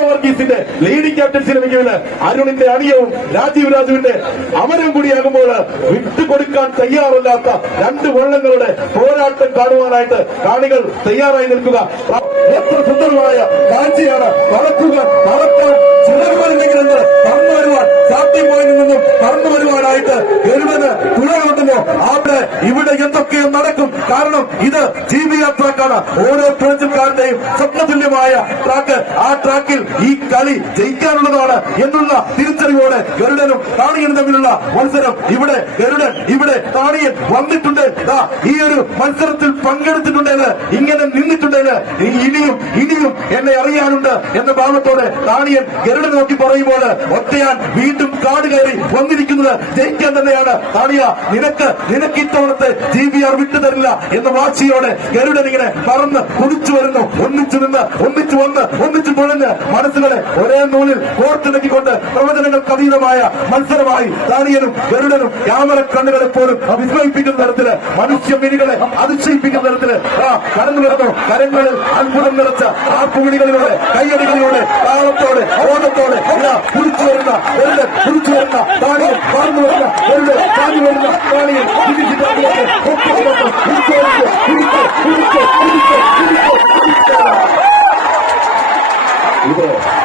വർഗീസിന്റെ ലേഡിംഗ് ക്യാപ്റ്റൻസിന് മികവില് അരുണിന്റെ അണിയവും രാജീവിന്റെ അമരവും കൂടിയാകുമ്പോൾ വിട്ടുകൊടുക്കാൻ തയ്യാറല്ലാത്ത 2 വള്ളങ്ങളുടെ പോരാട്ടം കാണുവാനായിട്ട് കാണികൾ തയ്യാറായി നിൽക്കുക. എത്ര സുന്ദരമായ കാഴ്ചയാണ്. പറക്കാൻ ചിലരുണ്ടെങ്കിലെന്ന് പറന്നു വരുവാൻ സ്റ്റാർട്ടിംഗ് പോയിന്റിൽ നിന്നും പറന്നു വരുവാനായിട്ട് ഗരുഡന് തുഴയുണ്ടല്ലോ. അവിടെ ഇവിടെ എന്തൊക്കെയോ നടക്കും. കാരണം ഇത് GBR ട്രാക്കാണ്. ഓരോ തുഴച്ചിൽക്കാരന്റെയും സ്വപ്നതുല്യമായ ട്രാക്ക്. ആ ട്രാക്കിൽ ഈ കളി ജയിക്കാനുള്ളതാണ് എന്നുള്ള തിരിച്ചറിവോടെ ഗരുഡനും താണിയനും തമ്മിലുള്ള മത്സരം. ഇവിടെ ഗരുഡൻ, ഇവിടെ താണിയൻ വന്നിട്ടുണ്ട്. ഈ ഒരു മത്സരത്തിൽ പങ്കെടുത്തിട്ടുണ്ടെന്ന്, ഇങ്ങനെ നിന്നിട്ടുണ്ടെന്ന്, ഇനിയും എന്നെ അറിയാനുണ്ട് എന്ന ഭാവത്തോടെ താണിയൻ ഗരുഡൻ നോക്കി പറയുമ്പോൾ ഒറ്റയാൻ വീണ്ടും കാട് കയറി വന്നിരിക്കുന്നത് ജയിക്കാൻ തന്നെയാണ്. താണിയ, നിനക്ക് ഇത്തവണത്തെ GBR വിട്ടുതരില്ല എന്ന വാശിയോടെ ഗരുഡൻ ഇങ്ങനെ പറന്ന് കുടിച്ചു വരുന്നു. ഒന്നിച്ചു നിന്ന് ഒന്നിച്ചു തുഴഞ്ഞ് മനസ്സുകളെ ഒരേ നൂലിൽ കോർത്തിണക്കിക്കൊണ്ട് പ്രവചനങ്ങൾക്ക് അതീതമായ മത്സരമായി ദാനിയേലും ഗരുഡനും ക്യാമറ കണ്ണുകളെ പോലും വിസ്മയിപ്പിക്കുന്ന തരത്തില് മനുഷ്യ മിനികളെ അതിശയിപ്പിക്കുന്ന തരത്തില് കടന്നു വരുന്നു. കരങ്ങളിൽ അത്ഭുതം നിറച്ച ആർപ്പുവിളികളിലൂടെ കയ്യടികളിലൂടെ താളത്തോടെ ഓണത്തോടെ കുതിച്ചു വരുന്ന ഗരുഡൻ, കുതിച്ചു വരുന്ന ദാനിയേൽ, പറന്നു വരുന്ന ഗരുഡൻ, താങ്ങി വരുന്ന ദാനിയേൽ,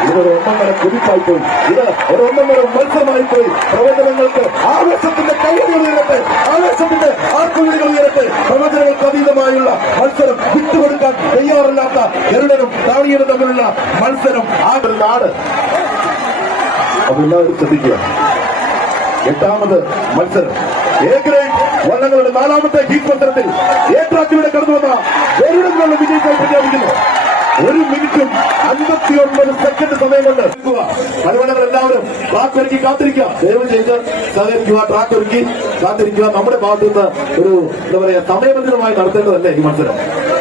ഇതൊരു ഒന്നര കുതിപ്പായി പോയി. ഇത് ഒരു ഒന്നര മത്സരമായി പോയി. പ്രവചനങ്ങൾക്ക് ആവേശത്തിന്റെ കൈയടികൾ ഉയരട്ടെ, ആവേശത്തിന്റെ ആർപ്പുവിളികൾ ഉയരട്ടെ. പ്രവചനങ്ങൾക്ക് അതീതമായുള്ള മത്സരം വിട്ടുകൊടുക്കാൻ തയ്യാറില്ലാത്ത ഗരുഡനും ദാനിയേലും തമ്മിലുള്ള മത്സരം ആ ഒരു നാട്. അതെല്ലാവരും ശ്രദ്ധിക്കുക. 8ാമത് മത്സരം എ ഗ്രേഡ് വള്ളങ്ങളുടെ 4ാമത്തെ ഹീറ്റ് മത്സരത്തിൽ എ ട്രാക്കിലൂടെ കടന്നു വന്ന ഗരുഡനുള്ള വിജയത്തെ പ്രഖ്യാപിക്കുന്നു. 1 മിനിറ്റും 59 സെക്കൻഡ് സമയം കൊണ്ട് മലയാളികൾ എല്ലാവരും ട്രാക്ക് ഒരുക്കി കാത്തിരിക്കുക. ദയവ് ചെയ്ത് സഹകരിക്കുക, ട്രാക്ക് ഒരുക്കി കാത്തിരിക്കുക. നമ്മുടെ ഭാഗത്തു നിന്ന് ഒരു എന്താ പറയാ സമയബന്ധിതമായി നടത്തേണ്ടതല്ലേ ഈ മത്സരം.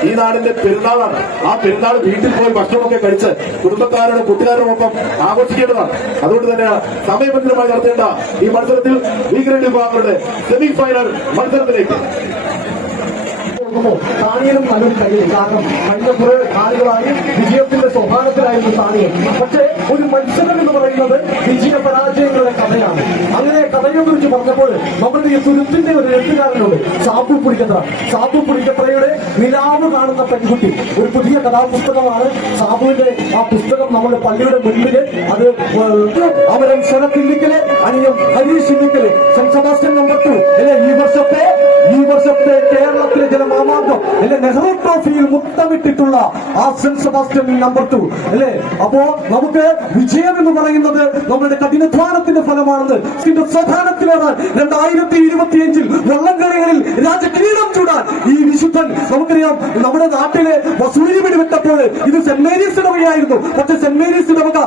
ഈ നാടിന്റെ പെരുന്നാളാണ്. ആ പെരുന്നാൾ വീട്ടിൽ പോയി ഭക്ഷണമൊക്കെ കഴിച്ച് കുടുംബക്കാരോടും കൂട്ടുകാരോടൊപ്പം ആഘോഷിക്കേണ്ടതാണ്. അതുകൊണ്ട് തന്നെ സമയബന്ധിതമായി നടത്തേണ്ട ഈ മത്സരത്തിൽ ബി ഗ്രേഡ് വിഭാഗങ്ങളുടെ സെമി ഫൈനൽ മത്സരത്തിലേക്ക് താനിയനും നല്ലൊരു കഴിയും. കാരണം കഴിഞ്ഞ കുറെ കാലുകളായി വിജയത്തിന്റെ സ്വഭാവത്തിലായിരുന്നു താനിയം. പക്ഷേ ഒരു മത്സരം എന്ന് പറയുന്നത് വിജയ പരാജയങ്ങളുടെ കഥയാണ്. അങ്ങനെ കഥയെ കുറിച്ച് പറഞ്ഞപ്പോൾ നമ്മുടെ ഈ തുരുത്തിന്റെ ഒരു എഴുത്തുകാരനുണ്ട്, സാബു പുളിക്കത്ര. സാബു പുളിക്കത്രയുടെ നിലാവ് കാണുന്ന പെൺകുട്ടി ഒരു പുതിയ കഥാപുസ്തകമാണ്. സാബുവിന്റെ ആ പുസ്തകം നമ്മുടെ പള്ളിയുടെ മുൻപില് അത് അവരൻ ശരത്തില്ലിക്കല് അനിയം ഹരീഷ് ഇല്ലിക്കല് സെന്റ് സെബാസ്റ്റ്യൻ നമ്പർ 2 അല്ലെ ഈ വർഷത്തെ കേരളത്തിലെ ജനമാമാങ്കം അല്ലെ നെഹ്റു ട്രോഫിയിൽ മുത്തമിട്ടിട്ടുള്ള ആ സെന്റ് സെബാസ്റ്റ്യൻ നമ്പർ 2 അല്ലെ. അപ്പോ നമുക്ക് വിജയം എന്ന് പറയുന്നത് നമ്മുടെ കഠിനാധ്വാനത്തിന്റെ ഫലമാണെന്ന് സോപാനത്തിലേറാൻ 2025 വള്ളംകളികളിൽ രാജകിരീടം ചൂടാൻ ഈ വിശുദ്ധൻ നമുക്കറിയാം. നമ്മുടെ നാട്ടിലെ വസൂരി വെടിവെട്ടപ്പോൾ ഇത് സെന്റ് മേരീസ് ഇടവകയായിരുന്നു. പക്ഷെ സെന്റ് മേരീസ് ഇടവക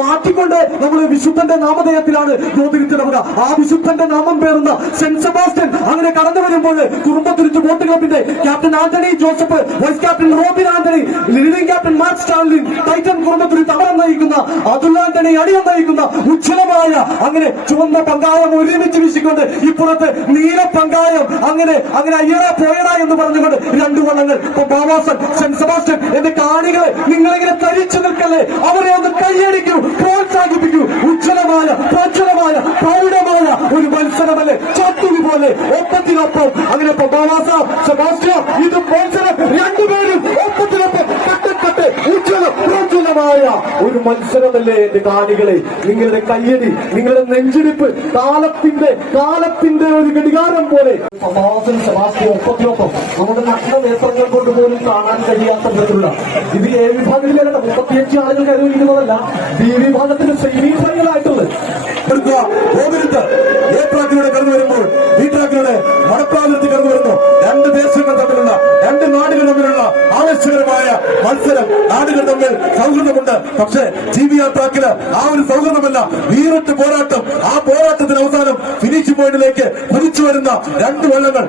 മാറ്റിക്കൊണ്ട് നമ്മൾ വിശുദ്ധന്റെ നാമധേയത്തിലാണ് ജ്യോതിരിച്ചിടവക. ആ വിശുദ്ധന്റെ നാമം പേറുന്ന സെന്റ് സെബാസ്റ്റ്യൻ അങ്ങനെ കടന്നു വരുമ്പോൾ കുടുംബത്തിരിച്ച് ബോട്ട് ക്ലബിന്റെ captain Antony Joseph, vice captain Robin Antony, leading captain Marx Stanlin, ടൈറ്റൻ കുടുംബത്തിരിച്ച് അവൻ നയിക്കുന്ന അതുൽ ആന്റണി അടിയം നയിക്കുന്ന ഉജ്ജ്വലമായ അങ്ങനെ ചുവന്ന പങ്കായം ഒരുമിച്ച് വീശിക്കൊണ്ട് ഇപ്പുറത്ത് നീല പങ്കായം അങ്ങനെ അയ്യറ പോയടാ എന്ന് പറഞ്ഞുകൊണ്ട് 2 വള്ളങ്ങൾ. ബാബാസൻ, സെന്റ് സെബാസ്റ്റ്യൻ, എന്റെ കാണികളെ നിങ്ങളിങ്ങനെ തരിച്ചു നിൽക്കല്ലേ, അവരെ ഒന്ന് കൈയടിക്കൂ, പ്രോത്സാഹിപ്പിക്കൂ. ഉജ്ജ്വലമായ പ്രജ്വലമായ പ്രൗഢമായ ഒരു മത്സരമല്ലേ, ചാത്തുവി പോലെ ഒപ്പത്തിനൊപ്പം. അങ്ങനെ ബാബാസ, സെബാസ്റ്റ്യൻ, ഇത് മത്സരം 2 പേരും ഒപ്പത്തിനൊപ്പം കട്ടെ ഉജ്ജ്വലമായ ഒരു മത്സരമല്ലേ എന്റെ കാണികളെ. നിങ്ങളുടെ കയ്യടി, നിങ്ങളുടെ നെഞ്ചിടിപ്പ് കാലത്തിന്റെ ഒരു ഘടികാരം പോലെ സെബാസ്റ്റ്യൻ ഒപ്പത്തിനൊപ്പം നമ്മുടെ നഗ്ന നേത്രങ്ങൾ കൊണ്ട് പോലും കാണാൻ കഴിയാത്ത തരത്തിലുള്ള ഇത് എ വിഭാഗത്തിലെ 35 ആളുകൾ കരുതിയിരിക്കുന്നതല്ല, ബി വിഭാഗത്തിന്റെ സെമി ഫൈനലായിട്ടുള്ളത്. എ ട്രാക്കിലൂടെ കടന്നു വരുമ്പോൾ ബി ട്രാക്കിലൂടെ മടപ്രാതിർത്തി കടന്നു വരുന്നു. 2 ദേശങ്ങൾ തമ്മിലുള്ള 2 നാടുകൾ തമ്മിലുള്ള ആവേശകരമായ മത്സരം. നാടുകൾ തമ്മിൽ സൗഹൃദമുണ്ട്. പക്ഷേ GBR ട്രാക്കില് ആ ഒരു സൗഹൃദമല്ല, വീറൊട്ട് പോരാട്ടം. ആ പോരാട്ടത്തിന് അവസാനം ഫിനിഷിംഗ് പോയിന്റിലേക്ക് കുതിച്ചു വരുന്ന 2 വള്ളങ്ങൾ.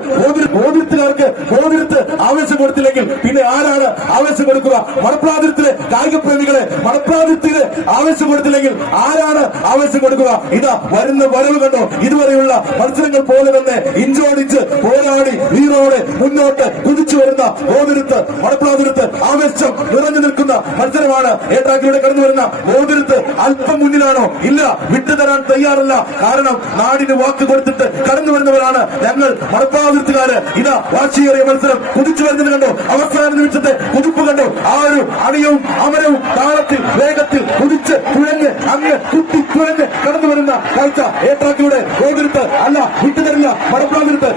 ഗോതിരത്തുകാർക്ക് ഗോതിരത്ത് ആവേശം കൊടുത്തില്ലെങ്കിൽ പിന്നെ ആരാണ് ആവേശം കൊടുക്കുക? മടപ്രാതിരത്തിലെ കായിക പ്രേമികളെ മടപ്രാതിരത്തില് ആവേശം കൊടുത്തില്ലെങ്കിൽ ആരാണ് ആവേശം കൊടുക്കുക? ഇതാ വരുന്ന വരവ് കണ്ടോ. ഇതുവരെയുള്ള മത്സരങ്ങൾ പോലെ തന്നെ ഇഞ്ചോടിച്ച് പോരാടി വീറോടെ മുന്നോട്ട് കുതിച്ചു വരുന്ന ഗോതിരത്ത് മടപ്രാതിരത്ത് ആവേശം നിറഞ്ഞു നിൽക്കുന്ന മത്സരമാണ്. എ ട്രാക്കിലൂടെ കടന്നു വരുന്ന ഗോതിരത്ത് അല്പം മുന്നിലാണോ? ഇല്ല, വിട്ടുതരാൻ തയ്യാറല്ല. കാരണം നാടിന് വാക്ക് കൊടുത്തിട്ട് കടന്നു വരുന്നവരാണ് ഞങ്ങൾ മടപ്രാതിരത്തുകാര്. ഇതാ വാശിയേറിയ മത്സരം കുതിച്ചു വരുന്നത് കണ്ടോ. അവസാന നിമിഷത്തെ കുതിപ്പ് കണ്ടോ. ആ ഒരു അണിയവും അമരവും താളത്തിൽ വേഗത്തിൽ കുതിച്ച് തുഴഞ്ഞ് അങ്ങ് കുത്തി തുഴഞ്ഞ് കടന്നു വരുന്ന കാഴ്ച. എ ട്രാക്കിലൂടെ ഗോതിരത്ത് അല്ല, വിട്ടുതരില്ല മടപ്രാതിരത്ത്.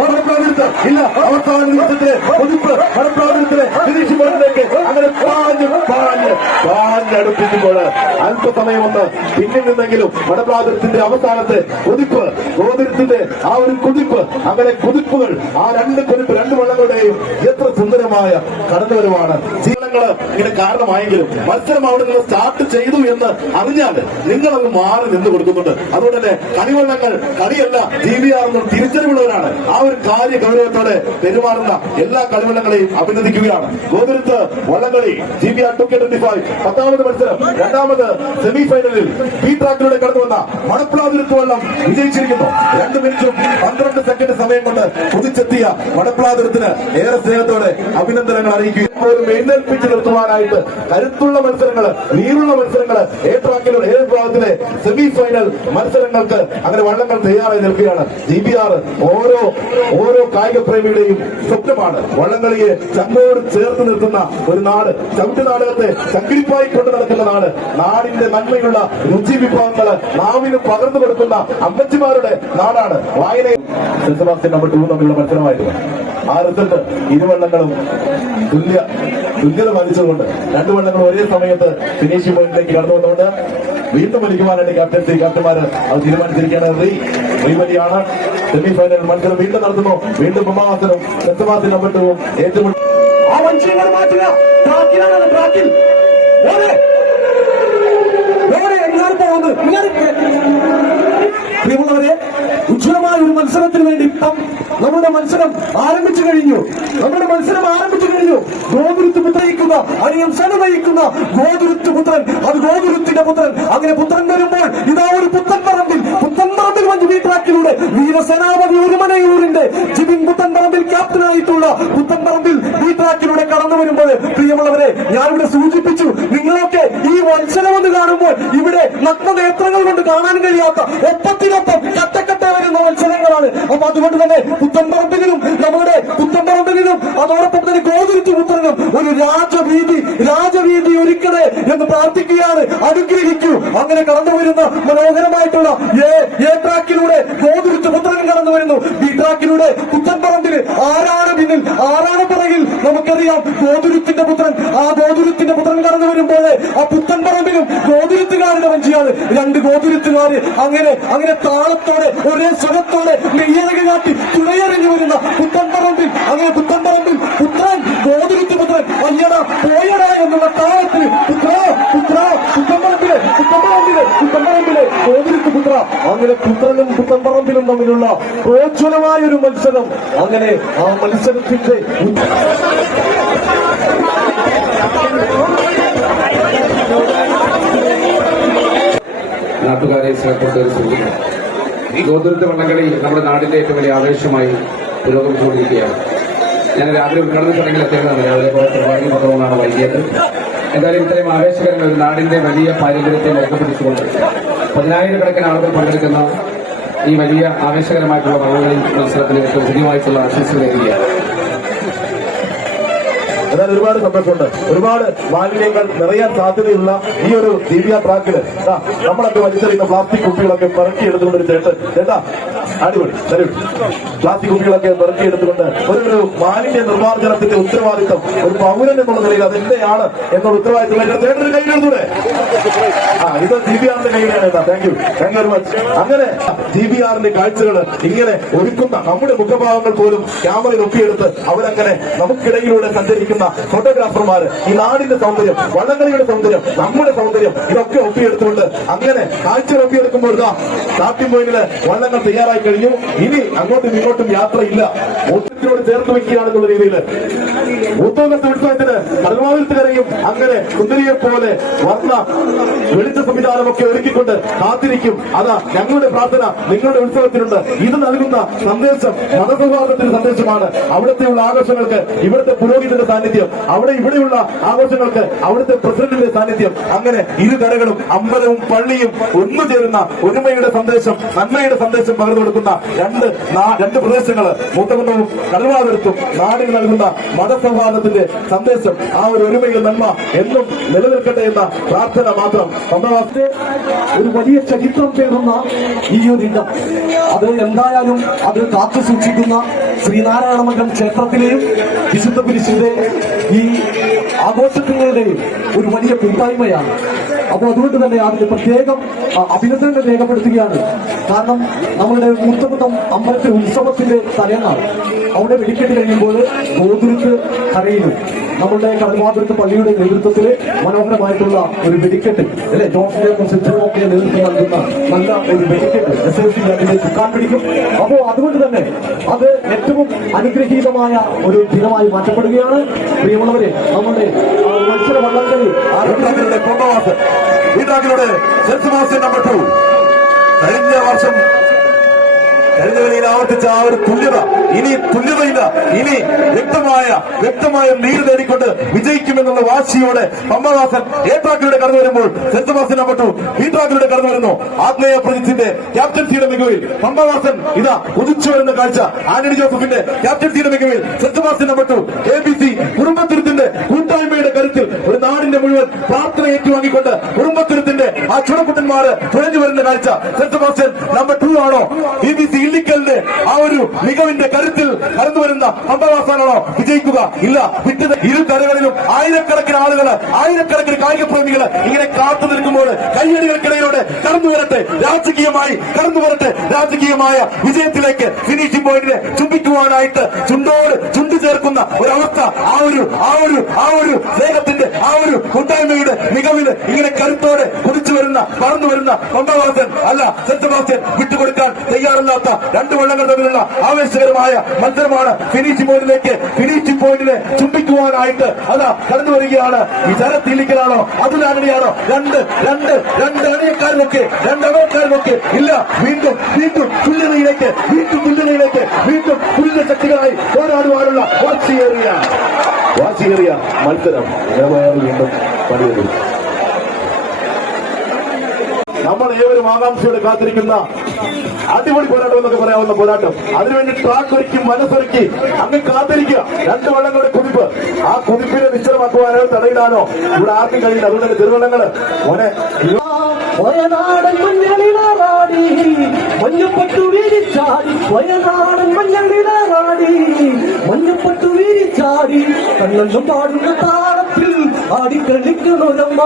മടപ്രാതിരത്ത് ഇല്ല. അവസാന നിമിഷത്തിലെ കുതിപ്പ് മടപ്രാതിരത്തിലെ ഫിനിഷിംഗ് പോയിന്റിലേക്ക് അങ്ങനെ പാഞ്ഞ് അടുപ്പിക്കുമ്പോൾ അല്പസമയം ഒന്ന് പിന്നിൽ നിന്നെങ്കിലും മടപ്രാതത്തിന്റെ അവസാനത്തെ കുതിപ്പ്, ഗോതിരത്തിന്റെ ആ ഒരു കുതിപ്പ്, അങ്ങനെ കുതിപ്പുകൾ, ആ രണ്ട് കുതിപ്പ്, രണ്ട് വള്ളങ്ങളുടെയും എത്ര സുന്ദരമായ കടന്നുവരവാണ്. ജീവനങ്ങള് ഇങ്ങനെ കാരണമായെങ്കിലും മത്സരം അവിടെ നിന്ന് സ്റ്റാർട്ട് ചെയ്തു എന്ന് അറിഞ്ഞാൽ നിങ്ങൾ അത് മാറി നിന്ന് കൊടുക്കുന്നുണ്ട്. അതുകൊണ്ട് തന്നെ കളിവള്ളങ്ങൾ കളിയല്ല, GBR എന്ന തിരിച്ചറിവുള്ളവരാണ്. ആ ഒരു കാര്യ ഗൗരവത്തോടെ പെരുമാറുന്ന എല്ലാ കളിവള്ളങ്ങളെയും അഭിനന്ദിക്കുകയാണ്. ഗോകുലത്ത് വള്ളംകളി GBR 2K25 10ാമത് മത്സരം, 2ാമത് സെമി ഫൈനലിൽ ബി ട്രാക്കിലൂടെ കടന്നു വന്ന മടപ്ലാതുരുത്ത് വള്ളം വിജയിച്ചിരിക്കുന്നു. 2 മിനിറ്റും 12 സെക്കൻഡ് സമയം കൊണ്ട് കുതിച്ചെത്തിയ മടപ്ലാതുരത്തിന് ഏറെ സ്നേഹത്തോടെ അഭിനന്ദനങ്ങൾ അറിയിക്കുകയും പോലും എഴുന്നേൽപ്പിച്ച് നിർത്തുവാനായിട്ട് കരുത്തുള്ള മത്സരങ്ങള്, നീറുള്ള മത്സരങ്ങള്, എ ട്രാക്കിലൂടെ ഏത് വിഭാഗത്തിലെ സെമി ഫൈനൽ മത്സരങ്ങൾക്ക് അങ്ങനെ വള്ളങ്ങൾ തയ്യാറായി നിൽക്കുകയാണ്. GBR ഓരോ കായിക പ്രേമിയുടെയും സ്വപ്നമാണ്. വള്ളംകളിയെ ചങ്കോട് ചേർത്ത് നിർത്തുന്ന ഒരു നാട്, ചവിട്ട് നാടകത്തെ ചങ്കിടിപ്പായി കൊണ്ടു നടക്കുന്ന നാട്, നാടിന്റെ നന്മയുള്ള രുചി വിഭവങ്ങള് നാവിന് പകർന്നു കൊടുക്കുന്ന അമ്മച്ചിമാരുടെ നാടാണ്. വായന നമ്പർ 2 തമ്മിലുള്ള മത്സരമായിരുന്നു. ആ റിസൾട്ട് ഇരുവള്ളങ്ങളും തുല്യത പാലിച്ചുകൊണ്ട് 2 വള്ളങ്ങൾ ഒരേ സമയത്ത് ഫിനിഷിംഗ് പോയിന്റിലേക്ക് കടന്നു വന്നുകൊണ്ട് വീണ്ടും വലിക്കുവാനായിട്ട് ക്യാപ്റ്റന്മാര് അത് തീരുമാനിച്ചിരിക്കുകയാണ്. റീവലിയാണ്. സെമി ഫൈനൽ മത്സരം വീണ്ടും നടത്തുന്നു. വീണ്ടും കുംഭവാസനും ദശമാസി നമ്പർ 2 ഏറ്റുമുട്ടി. ആ വഞ്ചികൾ മാറ്റുക. ട്രാക്കിലാണ്, ട്രാക്കിൽ എങ്ങനെ പോകുന്നത്? പ്രിയമുള്ളവരെ, ഉജ്ജ്വലമായ ഒരു മത്സരത്തിന് വേണ്ടി ഇപ്പം നമ്മുടെ മത്സരം ആരംഭിച്ചു കഴിഞ്ഞു. ഗോകുരുത്ത് പുത്രയിക്കുന്ന, അണിയം സേന നയിക്കുന്ന ഗോകുരുത്ത് പുത്രൻ, അത് ഗോകുരുത്തിന്റെ പുത്രൻ. അങ്ങനെ പുത്രൻ വരുമ്പോൾ ഇതാ ഒരു പുത്തൻപറമ്പിൽ വഞ്ചി ബി ട്രാക്കിലൂടെ വീരസേനാപതി ഒരുമനയൂരിന്റെ ജിബിൻ പുത്തൻപറമ്പിൽ ക്യാപ്റ്റനായിട്ടുള്ള പുത്തൻപറമ്പിൽ ബി ട്രാക്കിലൂടെ കടന്നു വരുമ്പോൾ പ്രിയമുള്ളവരെ, ഞാനിവിടെ സൂചിപ്പിച്ചു, നിങ്ങളൊക്കെ ഈ മത്സരം എന്ന് കാണുമ്പോൾ ഇവിടെ നഗ്നനേത്രങ്ങൾ കൊണ്ട് കാണാൻ കഴിയാത്ത ഒപ്പത്തിനൊപ്പം കട്ടക്കട്ട വരുന്ന മത്സരങ്ങളാണ്. അപ്പൊ അതുകൊണ്ട് തന്നെ പുത്തൻപറമ്പിലും അതോടൊപ്പം തന്നെ ഗോകുരുത്ത് പുത്രനും ഒരു രാജവീതി ഒരുക്കണേ എന്ന് പ്രാർത്ഥിക്കുകയാണ്. അനുഗ്രഹിക്കൂ. അങ്ങനെ കടന്നു വരുന്ന മനോഹരമായിട്ടുള്ള എ ട്രാക്കിലൂടെ ഗോകുരുത്ത് പുത്രൻ കടന്നു വരുന്നു. ബി ട്രാക്കിലൂടെ പുത്തൻപറമ്പില് ആരാണ് പിന്നിൽ, ആരാണ് പുറകിൽ? നമുക്കറിയാം ഗോകുരുത്തിന്റെ പുത്രൻ. ആ ഗോകുരുത്തിന്റെ പുത്രൻ കടന്നു വരുമ്പോൾ ആ പുത്തൻപറമ്പിലും ഗോകുരുത്തുകാരുടെ വഞ്ചിയാണ്. 2 ഗോകുരുത്തുകാര് അങ്ങനെ താളത്തോടെ ഒരേ സ്വരത്തോടെ നെയ്യഴക് കാട്ടി തുണയറിഞ്ഞു വരുന്ന പുത്തൻപറമ്പിൽ, അങ്ങനെ പുത്തൻപറമ്പിൽ പുത്രൻ, ഗോകുരുത്ത് പുത്രൻ അയ്യടാ പോയടാ എന്നുള്ള താളത്തിന് പുത്തൻപറമ്പിലെ ഗോകുരുത്ത് പുത്ര, അങ്ങനെ പുത്രനും പുത്തൻപറമ്പിലും തമ്മിലുള്ള പ്രോജ്വലമായ ഒരു മത്സരം. അങ്ങനെ ആ മത്സരത്തിന്റെ നാട്ടുകാരെ സ്നേഹപ്പെട്ട ഒരു സുഹൃത്ത്, ഈ ഗോകുരുത്ത് വള്ളംകളി നമ്മുടെ നാടിന്റെ ഏറ്റവും വലിയ ആവേശമായി പുരോഗമിച്ചുകൊണ്ടിരിക്കുകയാണ്. ഞാൻ രാവിലെ ഉദ്ഘാടന ചടങ്ങിൽ എത്തിയതാണ്. രാവിലെ പ്രഭാതി പത്രവുമാണ് വൈകിയത്. എന്തായാലും ഇത്രയും ആവേശകരമായ ഒരു നാടിന്റെ വലിയ പാരമ്പര്യത്തെ മുറുകെപ്പിടിച്ചുകൊണ്ട് 10,000-കണക്കിന് ആളുകൾ പങ്കെടുക്കുന്ന ഈ വലിയ ആവേശകരമായിട്ടുള്ള വള്ളംകളി മത്സരത്തിന് ഏറ്റവും പുതിയമായിട്ടുള്ള ആശംസകൾ നേരുകയാണ്. എന്നാൽ ഒരുപാട് സന്തോഷമുണ്ട്. ഒരുപാട് മാലിന്യങ്ങൾ നിറയാൻ സാധ്യതയുള്ള ഈ ഒരു GBR ട്രാക്കില് നമ്മളൊക്കെ വലിച്ചെറിയുന്ന പ്ലാസ്റ്റിക് കുപ്പികളൊക്കെ പെറുക്കിയെടുത്തുകൊണ്ട് ഒരു ചേട്ടാ അടിപൊളി പ്ലാസ്റ്റിക് കുപ്പികളൊക്കെ പെറുക്കിയെടുത്തുകൊണ്ട് ഒരു മാലിന്യ നിർമ്മാർജ്ജനത്തിന്റെ ഉത്തരവാദിത്വം ഒരു പൗരൻ എന്നുള്ള നിലയിൽ അതെന്റെയാണ് എന്നുള്ള ഉത്തരവാദിത്വം ചേട്ടന് കയ്യിലെടുത്തൂടെ? ഇത് GBRന്റെ കയ്യിലാണ്. Thank you very much. അങ്ങനെ GBRന്റെ കാഴ്ചകൾ ഇങ്ങനെ ഒരുക്കുന്ന നമ്മുടെ മുഖഭാവങ്ങൾ പോലും ക്യാമറയിൽ ഒപ്പിയെടുത്ത് അവരങ്ങനെ നമുക്കിടയിലൂടെ സഞ്ചരിക്കുന്ന ഫോട്ടോഗ്രാഫർമാര് ഈ നാടിന്റെ സൗന്ദര്യം, വള്ളംകളിയുടെ സൗന്ദര്യം, നമ്മുടെ സൗന്ദര്യം ഇതൊക്കെ ഒപ്പിയെടുത്തുകൊണ്ട് അങ്ങനെ കാഴ്ചകൾ ഒപ്പിയെടുക്കുമ്പോൾ സ്റ്റാർട്ടിംഗ് പോയിന്റില് വള്ളങ്ങൾ തയ്യാറായി കഴിഞ്ഞു. ഇനി അങ്ങോട്ടും ഇങ്ങോട്ടും യാത്രയില്ല. മൂത്തത്തിനോട് ചേർത്ത് വെക്കുകയാണെന്നുള്ള രീതിയിൽ മൂത്തോന്നത്തെ ഉത്സവത്തിന് കടൽവാതിൽക്കരയും അങ്ങനെ സുന്ദരിയെ പോലെ വർണ്ണ വെളിച്ച സംവിധാനമൊക്കെ ഒരുക്കിക്കൊണ്ട് കാത്തിരിക്കും. അതാ ഞങ്ങളുടെ പ്രാർത്ഥന നിങ്ങളുടെ ഉത്സവത്തിനുണ്ട്. ഇത് നൽകുന്ന സന്ദേശം മതസൗഹാർദ്ദത്തിന്റെ സന്ദേശമാണ്. അവിടത്തെയുള്ള ആഘോഷങ്ങൾക്ക് ഇവിടുത്തെ പുരോഹിതന്റെ സാന്നിധ്യം, ഇവിടെയുള്ള ആഘോഷങ്ങൾക്ക് അവിടുത്തെ പ്രസിഡന്റിന്റെ സാന്നിധ്യം, അങ്ങനെ ഇരുകരകളും അമ്പലവും പള്ളിയും ഒന്നുചേരുന്ന ഒരുമയുടെ സന്ദേശം, നന്മയുടെ സന്ദേശം പകർന്നു കൊടുക്കുന്ന രണ്ട് പ്രദേശങ്ങള് മൂത്തകുന്നവും കടൽവാതിർത്തും നാടിന് നൽകുന്ന മതസൗഹാർദ്ദത്തിന്റെ സന്ദേശം, ആ ഒരു ഒരുമയിൽ നന്മ എന്നും നിലനിൽക്കട്ടെ എന്ന പ്രാർത്ഥന മാത്രം. ഒരു വലിയ ചരിത്രം പേറുന്ന ഈ ഒരു ഇടം അത് എന്തായാലും അത് കാത്തു സൂക്ഷിക്കുന്ന ശ്രീനാരായണമംഗലം ക്ഷേത്രത്തിലെയും വിശുദ്ധ കുരിശിന്റെ ഈ ആഘോഷങ്ങളുടെയും ഒരു വലിയ കൂട്ടായ്മയാണ്. അപ്പോൾ അതുകൊണ്ട് തന്നെ അതിന് പ്രത്യേകം അഭിനന്ദനങ്ങൾ രേഖപ്പെടുത്തുകയാണ്. കാരണം നമ്മളുടെ മൂത്തകുട്ടം അമ്പലത്തെ ഉത്സവത്തിന്റെ തലേന്നാൾ അവിടെ വെടിക്കെട്ട് കഴിയുമ്പോൾ ഗോതുരുത്ത് കരയിലും നമ്മളുടെ കടൽവാതിർത്ത് പള്ളിയുടെ നേതൃത്വത്തിൽ മനോഹരമായിട്ടുള്ള ഒരു വെടിക്കെട്ട് അല്ലെ, ജോസിന്റെ സിദ്ധമൊക്കെ നേതൃത്വം നൽകുന്ന നല്ല ഒരു വെടിക്കെട്ട് SLC അതിനെ ചുക്കാൻ പിടിക്കും. അപ്പോൾ അതുകൊണ്ട് തന്നെ അത് ഏറ്റവും അനുഗ്രഹീതമായ ഒരു ദിനമായി മാറ്റപ്പെടുകയാണ്. പ്രിയമുള്ളവരെ, നമ്മുടെ മത്സര വള്ളംകളി സെന്റ് സെബാസ്റ്റ്യൻ നമ്പർ 2 കഴിഞ്ഞ വർഷം കഴിഞ്ഞ കളിയിൽ ആവർത്തിച്ച ആ ഒരു തുല്യത, ഇനി തുല്യതയില്ല, ഇനി വ്യക്തമായ ലീഡ് നേടിക്കൊണ്ട് വിജയിക്കുമെന്നുള്ള വാശിയോടെ പമ്പദാസൻ എ ട്രാക്കിലൂടെ കടന്നു വരുമ്പോൾ സെന്റ് സെബാസ്റ്റ്യൻ നമ്പർ 2 ബി ട്രാക്കിലൂടെ കടന്നു വരുന്നു. ആഗ്നേയ പ്രജിത്തിന്റെ ക്യാപ്റ്റൻസിയുടെ മികവിൽ പമ്പദാസൻ ഇതാ ഉദിച്ചു വരുന്ന കാഴ്ച. ആന്റണി ജോസഫിന്റെ ക്യാപ്റ്റൻസിയുടെ മികവിൽ സെന്റ് സെബാസ്റ്റ്യൻ നമ്പർ 2 ABC കുടുംബത്തുരുത്തിന്റെ കൂട്ടായ്മയുടെ കരുത്തിൽ ഒരു നാടിന്റെ മുഴുവൻ പ്രാർത്ഥന ഏറ്റുവാങ്ങിക്കൊണ്ട് കുടുംബത്തുരുത്തിന്റെ ആ ചുടക്കുട്ടന്മാര് തുഴഞ്ഞു വരുന്ന കാഴ്ച. സെന്റ് സെബാസ്റ്റ്യൻ നമ്പർ 2 ആണോ BBC ഇല്ലിക്കലിന്റെ ആ ഒരു മികവിന്റെ കരുത്തിൽ കടന്നു വരുന്ന പമ്പദാസനാണോ വിജയിക്കുക? ഇല്ല, വിട്ടത് ഇരു കരകളിലും ആയിരക്കണക്കിന് ആളുകൾ, ആയിരക്കണക്കിന് കായിക പ്രേമികള് ഇങ്ങനെ കാത്തു നിൽക്കുമ്പോൾ കയ്യടികൾക്കിടയിലൂടെ കടന്നു വരട്ടെ, രാജകീയമായി കടന്നു വരട്ടെ, രാജകീയമായ വിജയത്തിലേക്ക് ഫിനിഷിംഗ് പോയിന്റിനെ ചുംബിക്കുവാനായിട്ട് ചുണ്ടോട് ചുണ്ടു ചേർക്കുന്ന ഒരവസ്ഥ. ആ ഒരു സ്നേഹത്തിന്റെ ആ ഒരു കൂട്ടായ്മയുടെ മികവില് ഇങ്ങനെ കരുത്തോടെ കുതിച്ചു വരുന്ന പറന്നു വരുന്ന പമ്പദാസൻ അല്ല സെന്റ് സെബാസ്റ്റ്യൻ വിട്ടുകൊടുക്കാൻ തയ്യാറല്ലാത്ത രണ്ട് വള്ളങ്ങൾ തമ്മിലുള്ള ആവേശകരമായ മത്സരമാണ്. ഫിനിഷിംഗ് പോയിന്റിനെ ചുംബിക്കുവാനായിട്ട് അതാ കടന്നു വരികയാണ്. ഈ ശരത്തിലിക്കലാണോ അതുലാനടിയാണോ? രണ്ട് അണിയക്കാരിലൊക്കെ രണ്ടവരക്കാരിലൊക്കെ ഇല്ല, വീണ്ടും തുല്യതയിലേക്ക് വീണ്ടും തുല്യ ശക്തികളായി പോരാടുവാനുള്ള വാശിയേറിയ മത്സരം വീണ്ടും പണിയെടുക്കും. നമ്മൾ ഏവരും ആകാംക്ഷയോടെ കാത്തിരിക്കുന്ന അടിപൊളി പോരാട്ടം എന്നൊക്കെ പറയാവുന്ന പോരാട്ടം. അതിനുവേണ്ടി ട്രാക്ക് ഒരുക്കി മനസ്സൊരുക്കി അങ്ങ് കാത്തിരിക്കുക. രണ്ട് വള്ളങ്ങളുടെ കുതിപ്പ്, ആ കുതിപ്പിനെ നിശ്ചലമാക്കുവാനോ തടയിടാനോ ഇവിടെ ആർക്കും കഴിയില്ല. അതുകൊണ്ട് തന്നെ തിരുവള്ളങ്ങള് മോനെ വയനാടൻ മഞ്ഞളിലാറാടി മഞ്ഞപ്പട്ടു വീരിച്ചാടി, വയനാടൻ മഞ്ഞളിലാറാടി മഞ്ഞപ്പട്ടു വീരിച്ചാടി, കണ്ണെന്നും പാടുന്ന താളത്തിൽ ആടിക്കളിക്കണൊരമ്മ,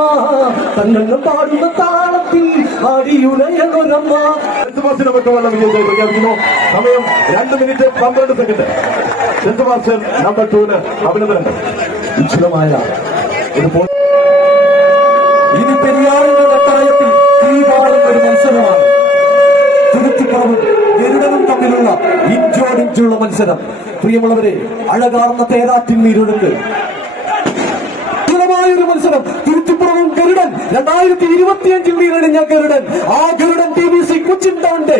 കണ്ണെന്നും പാടുന്ന താളത്തിൽ ആടിയുലയണൊരമ്മ. വെള്ളം വിജയിച്ചായി പ്രഖ്യാപിക്കുന്നു. സമയം 2 minute 12 second. Saint Sebastian number 2 അഭിനന്ദനങ്ങൾ. ഉജ്ജ്വലമായ ഒരു ഇനി പെരിയാറിന്റെ വട്ടായത്തിൽ തീപാടുന്ന ഒരു മത്സരമാണ്. തുരുത്തിപ്പുറവും ഗരുഡനും തമ്മിലുള്ള ഇഞ്ചോടിഞ്ചുള്ള മത്സരം. പ്രിയമുള്ളവരെ, അഴകാർന്ന തേരാറ്റിൻ നീരൊഴുക്ക് ഒരു മത്സരം. തുരുത്തിപ്പുറവും ഗരുഡൻ 2025 വീരണിഞ്ഞ ഗരുഡൻ. ആ ഗരുഡൻ TBC കൊച്ചിൻ ടൗണിന്റെ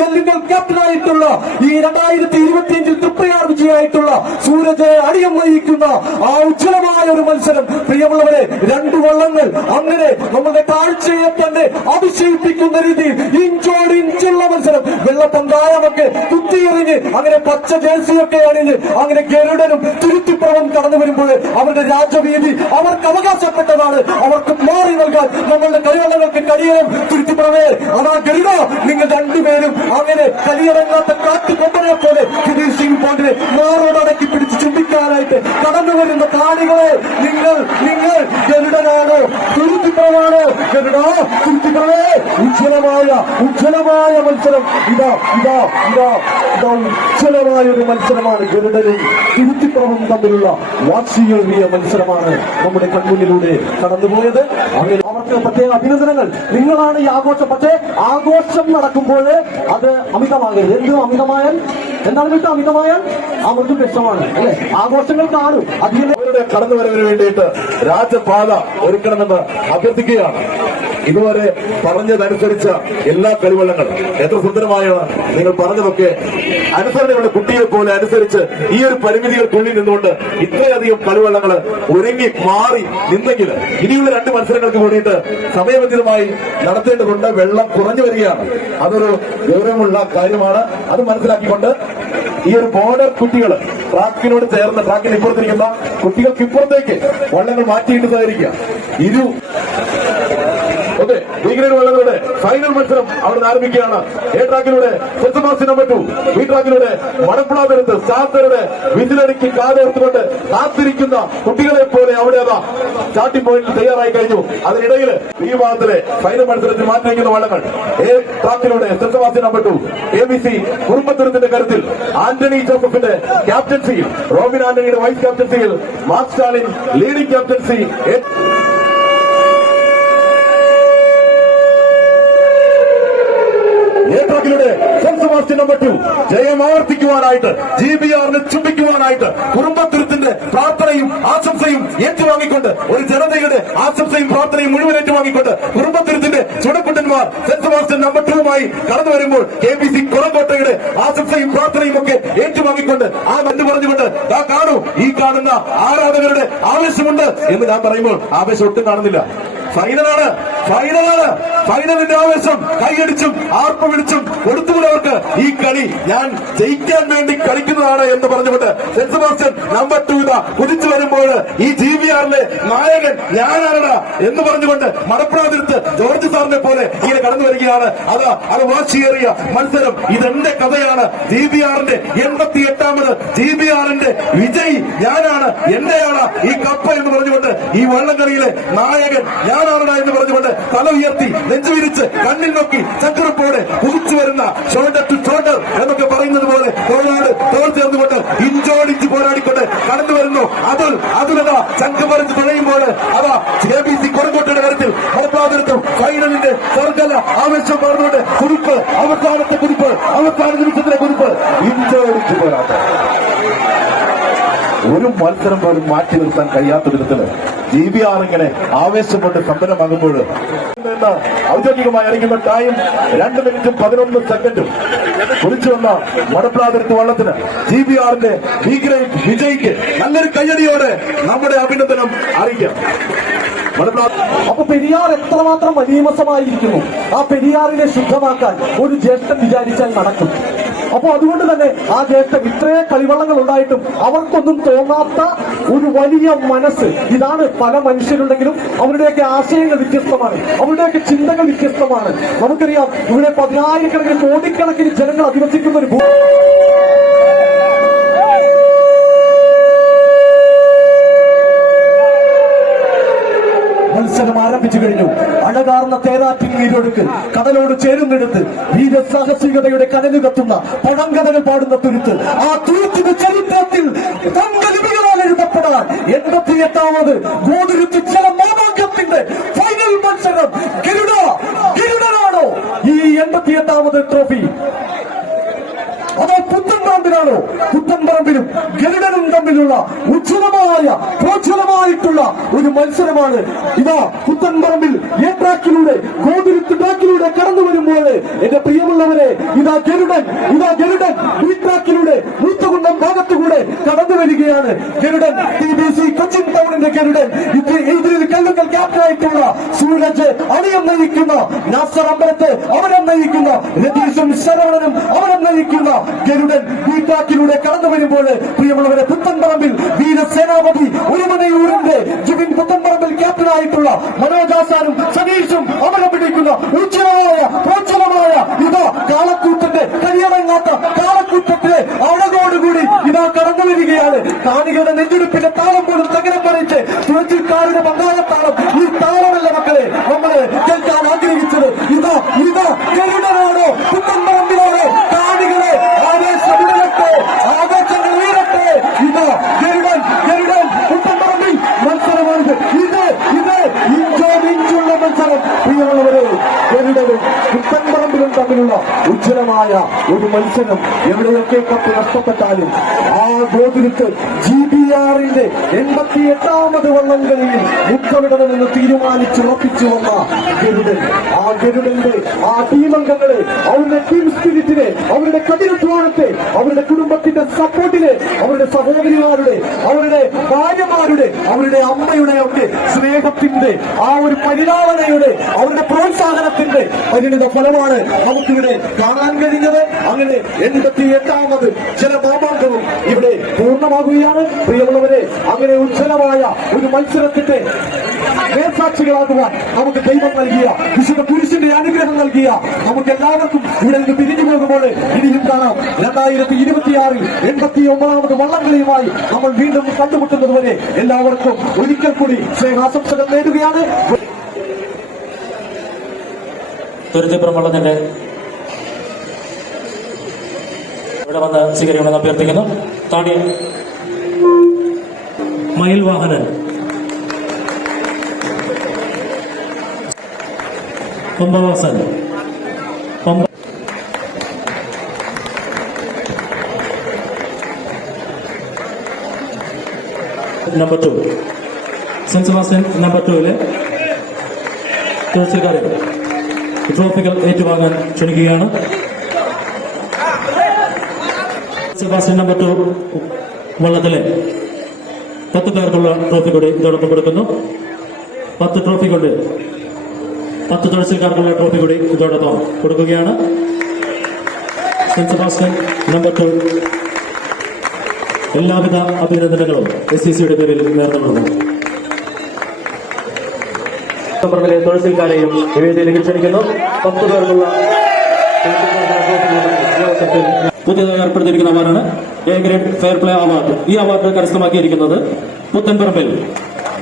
ഗല്ലിങ്കൽ ക്യാപ്റ്റനായിട്ടുള്ള ഈ 2025 തൃപ്രയാർ വിജയായിട്ടുള്ള സൂരജ് അടിയം വഹിക്കുന്ന ആ ഉജ്ജ്വലമായ ഒരു മത്സരം. പ്രിയമുള്ളവരെ, രണ്ട് വള്ളങ്ങൾ അങ്ങനെ നമ്മുടെ കാഴ്ചയെ തന്നെ അതിശയിപ്പിക്കുന്ന രീതിയിൽ ഇഞ്ചോടിഞ്ചുള്ള മത്സരം. വെള്ളപ്പങ്കായമൊക്കെ കുത്തിയെറിഞ്ഞ് അങ്ങനെ പച്ച ജേഴ്സിയൊക്കെ അണിഞ്ഞ് അങ്ങനെ ഗരുഡനും തുരുത്തിപ്പുറവും കടന്നു വരുമ്പോൾ അവരുടെ രാജവീതി അവർക്ക് അവകാശപ്പെട്ടതാണ്. അവർക്ക് മാറി നൽകാൻ നമ്മളുടെ കളിവള്ളങ്ങൾക്ക് കഴിയണം. തുരുത്തിപ്പുറമേ, അതാ ഗരുഡ, നിങ്ങൾ രണ്ടുപേരും അങ്ങനെ കളിയിറങ്ങാത്ത കാട്ടുകൊമ്പനെ പോലെ ഫിനിഷിംഗ് പോയിന്റിനെ മാറോടക്കി പിടിച്ച് ചുംബിക്കാനായിട്ട് കടന്നു വരുന്ന കാണികളെ, നിങ്ങൾ ഗരുഡനാണോ തുരുത്തിപ്പുറമാണോ? ഗരുഡ, തുരുത്തിപ്പുറമേ, ഉജ്ജ്വലമായ മത്സരം. ഇതാ ഉജ്ജ്വലമായ ഒരു മത്സരമാണ്. ഗരുഡനും തുരുത്തിപ്പുറവും തമ്മിലുള്ള വാശിയേറിയ മത്സരമാണ് നമ്മുടെ കൺമുന്നിലൂടെ കടന്നുപോയത്. അങ്ങനെ അവർക്ക് പ്രത്യേക അഭിനന്ദനങ്ങൾ. നിങ്ങളാണ് ഈ ആഘോഷം. പക്ഷേ ആഘോഷം നടക്കുമ്പോൾ അത് അമിതമാകരുത്. എന്ത് അമിതമായാൽ എന്താണ് വിട്ടു? അമിതമായാൽ അവർക്ക് വിഷമാണ് അല്ലെ? ആഘോഷങ്ങൾ കാണും. അതിന്റെ കടന്നുവരവിന് വേണ്ടിയിട്ട് രാജപാത ഒരുക്കണമെന്ന് അഭ്യർത്ഥിക്കുകയാണ്. ഇതുവരെ പറഞ്ഞതനുസരിച്ച എല്ലാ കളിവള്ളങ്ങളും എത്ര സുന്ദരമായാണ് നിങ്ങൾ പറഞ്ഞതൊക്കെ അനുസരണയുള്ള കുട്ടിയെ പോലെ അനുസരിച്ച് ഈ ഒരു പരിമിതികൾക്കുള്ളിൽ നിന്നുകൊണ്ട് ഇത്രയധികം കളിവള്ളങ്ങൾ ഒരുങ്ങി മാറി നിന്നെങ്കിൽ ഇനിയുള്ള 2 മത്സരങ്ങൾക്ക് കൂടിയിട്ട് സമയബന്ധിതമായി നടത്തേണ്ടതുണ്ട്. വെള്ളം കുറഞ്ഞു വരികയാണ്, അതൊരു ഗൗരവമുള്ള കാര്യമാണ്. അത് മനസ്സിലാക്കിക്കൊണ്ട് ഈ ഒരു ബോർഡർ കുട്ടികൾ ട്രാക്കിനോട് ചേർന്ന് ട്രാക്കിന് ഇപ്പുറത്തിരിക്കുന്ന കുട്ടികൾക്ക് ഇപ്പുറത്തേക്ക് വള്ളങ്ങൾ മാറ്റിയിട്ട് സഹകരിക്കുക. ഓക്കെ, ബി ഗ്രേഡ് വള്ളങ്ങളുടെ ഫൈനൽ മത്സരം അവിടെ ആരംഭിക്കുകയാണ്. എ ട്രാക്കിലൂടെ സെൻസമാസി നമ്പർ 2, ബി ട്രാക്കിലൂടെ മടപ്പുളാതിരത്ത് സ്റ്റാർട്ടറുടെ വിസിലടിക്ക് കാതോർത്തുകൊണ്ട് കാത്തിരിക്കുന്ന കുട്ടികളെ പോലെ അവിടെ അതാ സ്റ്റാർട്ടിംഗ് പോയിന്റിൽ തയ്യാറായി കഴിഞ്ഞു. അതിനിടയിൽ ഈ ഭാഗത്തിലെ ഫൈനൽ മത്സരത്തിൽ മാറ്റി വയ്ക്കുന്ന വള്ളങ്ങൾ എ ട്രാക്കിലൂടെ സെൻസമാസി നമ്പർ 2 ABC കുറുമ്പത്തൂരത്തിന്റെ കരുത്തിൽ ആന്റണി ജോസഫിന്റെ ക്യാപ്റ്റൻസിയിൽ, റോബിൻ ആന്റണിയുടെ വൈസ് ക്യാപ്റ്റൻസിയിൽ, മാർക്ക് സ്റ്റാലിൻ ലീഡിംഗ് ക്യാപ്റ്റൻസി. സെൻസമാസ്റ്റർ നമ്പർ 2 ജയം ആവർത്തിക്കുവാനായിട്ട്, GBRനെ ചുംബിക്കുവാനായിട്ട് കുടുംബത്തുരത്തിന്റെ പ്രാർത്ഥനയും ആശംസയും ഏറ്റുവാങ്ങിക്കൊണ്ട്, ഒരു ജനതയുടെ ആശംസയും പ്രാർത്ഥനയും മുഴുവൻ ഏറ്റുവാങ്ങിക്കൊണ്ട് കുടുംബത്തുരത്തിന്റെ ചുടക്കുട്ടന്മാർ സെൻസമാസ്റ്റർ നമ്പർ 2മായി കടന്നു വരുമ്പോൾ KBC കൊറങ്കോട്ടയുടെ ആശംസയും പ്രാർത്ഥനയും ഒക്കെ ഏറ്റുവാങ്ങിക്കൊണ്ട് ആ നന്ദി പറഞ്ഞുകൊണ്ട് കാണൂ, ഈ കാണുന്ന ആരാധകരുടെ ആവേശമുണ്ട് എന്ന് ഞാൻ പറയുമ്പോൾ ആവേശം ഒട്ടും കാണുന്നില്ല. ഫൈനലാണ്, ഫൈനലിന്റെ ആവേശം കൈയടിച്ചും ആർപ്പ് വിളിച്ചും കൊടുത്തുകൊണ്ടവർക്ക് ഈ കളി ഞാൻ ജയിക്കാൻ വേണ്ടി കളിക്കുന്നതാണ് എന്ന് പറഞ്ഞുകൊണ്ട് സെൻസമാസ്റ്റർ നമ്പർ 2 ഇതാ കുതിച്ചു വരുമ്പോൾ ഈ GBRലെ നായകൻ ഞാനാണ് എന്ന് പറഞ്ഞുകൊണ്ട് മടപ്പുറാതിരുത്ത് ജോർജ് സാറിനെ പോലെ ഇങ്ങനെ കടന്നു വരികയാണ്. അത് വാശിയേറിയ മത്സരം. ഇതെന്റെ കഥയാണ്. GBRന്റെ 88ാമത് GBRന്റെ വിജയി ഞാനാണ്, എന്റെയാണ് ഈ കപ്പ് എന്ന് പറഞ്ഞുകൊണ്ട് ഈ വള്ളംകളിയിലെ നായകൻ ഞാനാണ് എന്ന് പറഞ്ഞുകൊണ്ട് തല ഉയർത്തി നെഞ്ചുവിരിച്ച് കണ്ണിൽ നോക്കി ചക്കരപ്പോടെ കുതിച്ചു വരുന്ന ഷോൾഡർ ടു ഷോൾഡർ എന്നൊക്കെ പറയുന്നത് പോലെ തോളോട് തോൾ ചേർന്നുകൊണ്ട് ഇഞ്ചോടിഞ്ച് പോരാടിക്കൊണ്ട് കടന്നു വരുന്നു. അതിലതാ ചങ്ക പറിച്ച് തുഴയുമ്പോൾ അതാ KBC കൊറങ്കോട്ടയുടെ കാര്യത്തിൽ മലപ്പാതിരത്തും ഫൈനലിന്റെ സ്വർഗല ആവേശം പറഞ്ഞുകൊണ്ട് കുതിപ്പ്, അവസാനത്തെ കുതിപ്പ്, അവസാന നിമിഷത്തിലെ കുതിപ്പ്, ഇഞ്ചോടിഞ്ച് പോരാട്ടം. ഒരു മത്സരം പോലും മാറ്റി നിർത്താൻ കഴിയാത്ത വിധത്തില് GBR ഇങ്ങനെ ആവേശം കൊണ്ട് സമ്പന്നമാകുമ്പോൾ ഔദ്യോഗികമായി അറിയിക്കുന്ന ടൈം 2 മിനിറ്റും 11 സെക്കൻഡും. കുറിച്ചു വന്ന മടപ്പുറാതിരത്ത് വള്ളത്തിന് GBRന്റെ ബി ഗ്രേഡ് വിജയിക്ക് നല്ലൊരു കയ്യടിയോടെ നമ്മുടെ അഭിനന്ദനം അറിയിക്കാം. അപ്പൊ പെരിയാർ എത്രമാത്രം മലീമസമായിരിക്കുന്നു. ആ പെരിയാറിനെ ശുദ്ധമാക്കാൻ ഒരു ജ്യേഷ്ഠൻ വിചാരിച്ചാൽ നടക്കും. അപ്പൊ അതുകൊണ്ട് തന്നെ ആ ജ്യേഷ്ഠൻ ഇത്രയും കളിവള്ളങ്ങൾ ഉണ്ടായിട്ടും അവർക്കൊന്നും തോന്നാത്ത ഒരു വലിയ മനസ്സ്. ഇതാണ് പല മനുഷ്യരുണ്ടെങ്കിലും അവരുടെയൊക്കെ ആശയങ്ങൾ വ്യത്യസ്തമാണ്, അവരുടെയൊക്കെ ചിന്തകൾ വ്യത്യസ്തമാണ്. നമുക്കറിയാം ഇവിടെ 10,000-കണക്കിന് കോടിക്കണക്കിന് ജനങ്ങൾ അധിവസിക്കുന്ന ഒരു മത്സരം ആരംഭിച്ചു കഴിഞ്ഞു. അഴകാർന്ന തേരാറ്റിൻ നീരൊഴുക്ക് കടലോട് ചേരുന്നെടുത്ത് വീരസാഹസികതയുടെ കനലുകത്തുന്ന പഴങ്കഥകൾ പാടുന്ന തുരുത്ത്. ആ തുരുത്തിന് ചരിത്രത്തിൽ തങ്കലിപികളാൽ എഴുതപ്പെടാൻ 88ാമത് ഗോതിരുത്ത് ജലമാമാങ്കത്തിന്റെ ഫൈനൽ മത്സരം. ഗരുഡനാണോ ഈ 88ാമത് ട്രോഫി? അതോ പുത്തൻപറമ്പിലാണോ? പുത്തൻപറമ്പിലും ഗരുഡനും തമ്മിലുള്ള പ്രോജ്വലമായിട്ടുള്ള ഒരു മത്സരമാണ്. ഇതാ പുത്തൻപറമ്പിൽ എ ട്രാക്കിലൂടെ ഗോതിരുത്ത് ട്രാക്കിലൂടെ കടന്നു വരുമ്പോൾ എന്റെ പ്രിയമുള്ളവരെ, ഇതാ ഗരുഡൻ ബി ട്രാക്കിലൂടെ മൂത്തകുന്നം ഭാഗത്തുകൂടെ കടന്നു വരികയാണ്. ഗരുഡൻ TBC കൊച്ചിൻ ടൗണിന്റെ ഗരുഡൻ. ഇതിൽ കല്ലുക്കൽ ക്യാപ്റ്റനായിട്ടുള്ള സൂരജ് അണിയം നയിക്കുന്ന, നാസർ അമ്പലത്ത് അവരം നയിക്കുന്ന, രതീഷും ശരവണനും അവരം നയിക്കുന്ന ഗരുഡൻ ബി ട്രാക്കിലൂടെ കടന്നു വരുമ്പോൾ പ്രിയമുള്ളവരെ, പുത്തൻപറമ്പിൽ വീരസേനാപതി ഒരുമനയൂരിന്റെ ജിബിൻ പുത്തൻപറമ്പിൽ ക്യാപ്റ്റനായിട്ടുള്ള മനോജാസാനും സനീഷും അവരെ പിടിക്കുന്ന പ്രോജ്വലമായ ഇതാ കാളക്കൂട്ടന്റെ കരിയറങ്ങാത്ത കാളക്കൂട്ടത്തിലെ അഴകോടുകൂടി ഇതാ കടന്നു വരികയാണ്. കാണികളുടെ നെഞ്ചെടുപ്പിന്റെ താളം പോലും തകരം പറിച്ച് തുളച്ചിക്കാരുടെ പങ്കാളത്താളം. ഈ താളമല്ല മക്കളെ നമ്മള് കേൾക്കാൻ ആഗ്രഹിച്ചത്. ഇതാ ഗരുഡനാണോ പുത്തൻപറമ്പിലാണോ? കാണികളെ ആവേശമിടട്ടെ, ആവേശങ്ങൾ ഉയരട്ടെ. ഇതാ ഗരുഡൻ പുത്തൻപറമ്പിൽ മത്സരമാണ്. ഇത് ഇഞ്ചോടിഞ്ചുള്ള മത്സരം. പ്രിയമുള്ളവരെ, ഗരുഡനും പുത്തൻപറമ്പിലും തമ്മിലുള്ള ഉജ്ജ്വലമായ ഒരു മത്സരം. എവിടെയൊക്കെ കപ്പ് നഷ്ടപ്പെട്ടാലും ആ ഗോകുലത്ത് GBRന്റെ 88ാമത് വള്ളംകളിയിൽ മുത്തമിടണമെന്ന് തീരുമാനിച്ചുറപ്പിച്ചു വന്ന ഗരുഡൻ. ആ ഗരുഡന്റെ ആ ടീമംഗങ്ങളെ, അവരുടെ ടീം സ്പിരിറ്റിനെ, അവരുടെ കഠിനാധ്വാനത്തെ, അവരുടെ കുടുംബത്തിന്റെ സപ്പോർട്ടിനെ, അവരുടെ സഹോദരിമാരുടെ, അവരുടെ ഭാര്യമാരുടെ, അവരുടെ അമ്മയുടെ ഒക്കെ സ്നേഹത്തിന്റെ ആ ഒരു പരിലാളനയുടെ, അവരുടെ പ്രോത്സാഹനത്തിന്റെ പരിണിത ഫലമാണ് നമുക്കിവിടെ കാണാൻ കഴിഞ്ഞത്. അങ്ങനെ 88ാമത് ജലമാമാങ്കവും ഇവിടെ പൂർണ്ണമാകുകയാണ്. പ്രിയമുള്ളവരെ, അങ്ങനെ ഉജ്ജ്വലമായ ഒരു മത്സരത്തിന്റെ നേർസാക്ഷികളാകുവാൻ നമുക്ക് ദൈവം നൽകിയ, വിശുദ്ധ പുരുഷന്റെ അനുഗ്രഹം നൽകിയ നമുക്ക് എല്ലാവർക്കും ഇവിടെ നിന്ന് പിരിഞ്ഞു പോകുമ്പോൾ ഇനിയും കാണാം. 2026 89ാമത് വള്ളംകളിയുമായി നമ്മൾ വീണ്ടും കണ്ടുമുട്ടുന്നതുവരെ എല്ലാവർക്കും ഒരിക്കൽ കൂടി സ്നേഹാശംസകൾ നേടുകയാണ്. തുരുത്തിപ്പുറം വള്ളത്തിന്റെ ഇവിടെ വന്ന് സ്വീകരിക്കണമെന്ന് അഭ്യർത്ഥിക്കുന്നു. താടി മയിൽ വാഹനൻ, പമ്പവാസൻ, നമ്പർ 2 സെന്റ് സെബാസ്റ്റ്യൻ നമ്പർ 2 തുളസിക്കാരെ ട്രോഫികൾ ഏറ്റുവാങ്ങാൻ ക്ഷണിക്കുകയാണ്. സെബാസ്റ്റ്യൻ നമ്പർ 2 വള്ളത്തിലെ 10 പേർക്കുള്ള ട്രോഫി കൂടി ഇതോടൊപ്പം കൊടുക്കുന്നു. 10 ട്രോഫി കൊണ്ട് 10 തുളസിക്കാർക്കുള്ള ട്രോഫി കൂടി ഇതോടൊപ്പം കൊടുക്കുകയാണ്. സെന്റ് സെബാസ്റ്റ്യൻ നമ്പർ 2 എല്ലാവിധ അഭിനന്ദനങ്ങളും SCCയുടെ പേരിൽ നേർന്നുകൊള്ളുന്നു. തുളസിക്കാരെയും നിവേദിയിലേക്ക് ക്ഷണിക്കുന്നു. 10 പേർക്കുള്ള പുതിയതായി ഏർപ്പെടുത്തിയിരിക്കുന്ന അവാർഡാണ് A grade fair play award. ഈ അവാർഡ് കരസ്ഥമാക്കിയിരിക്കുന്നത് പുത്തൻപറമ്പിൽ.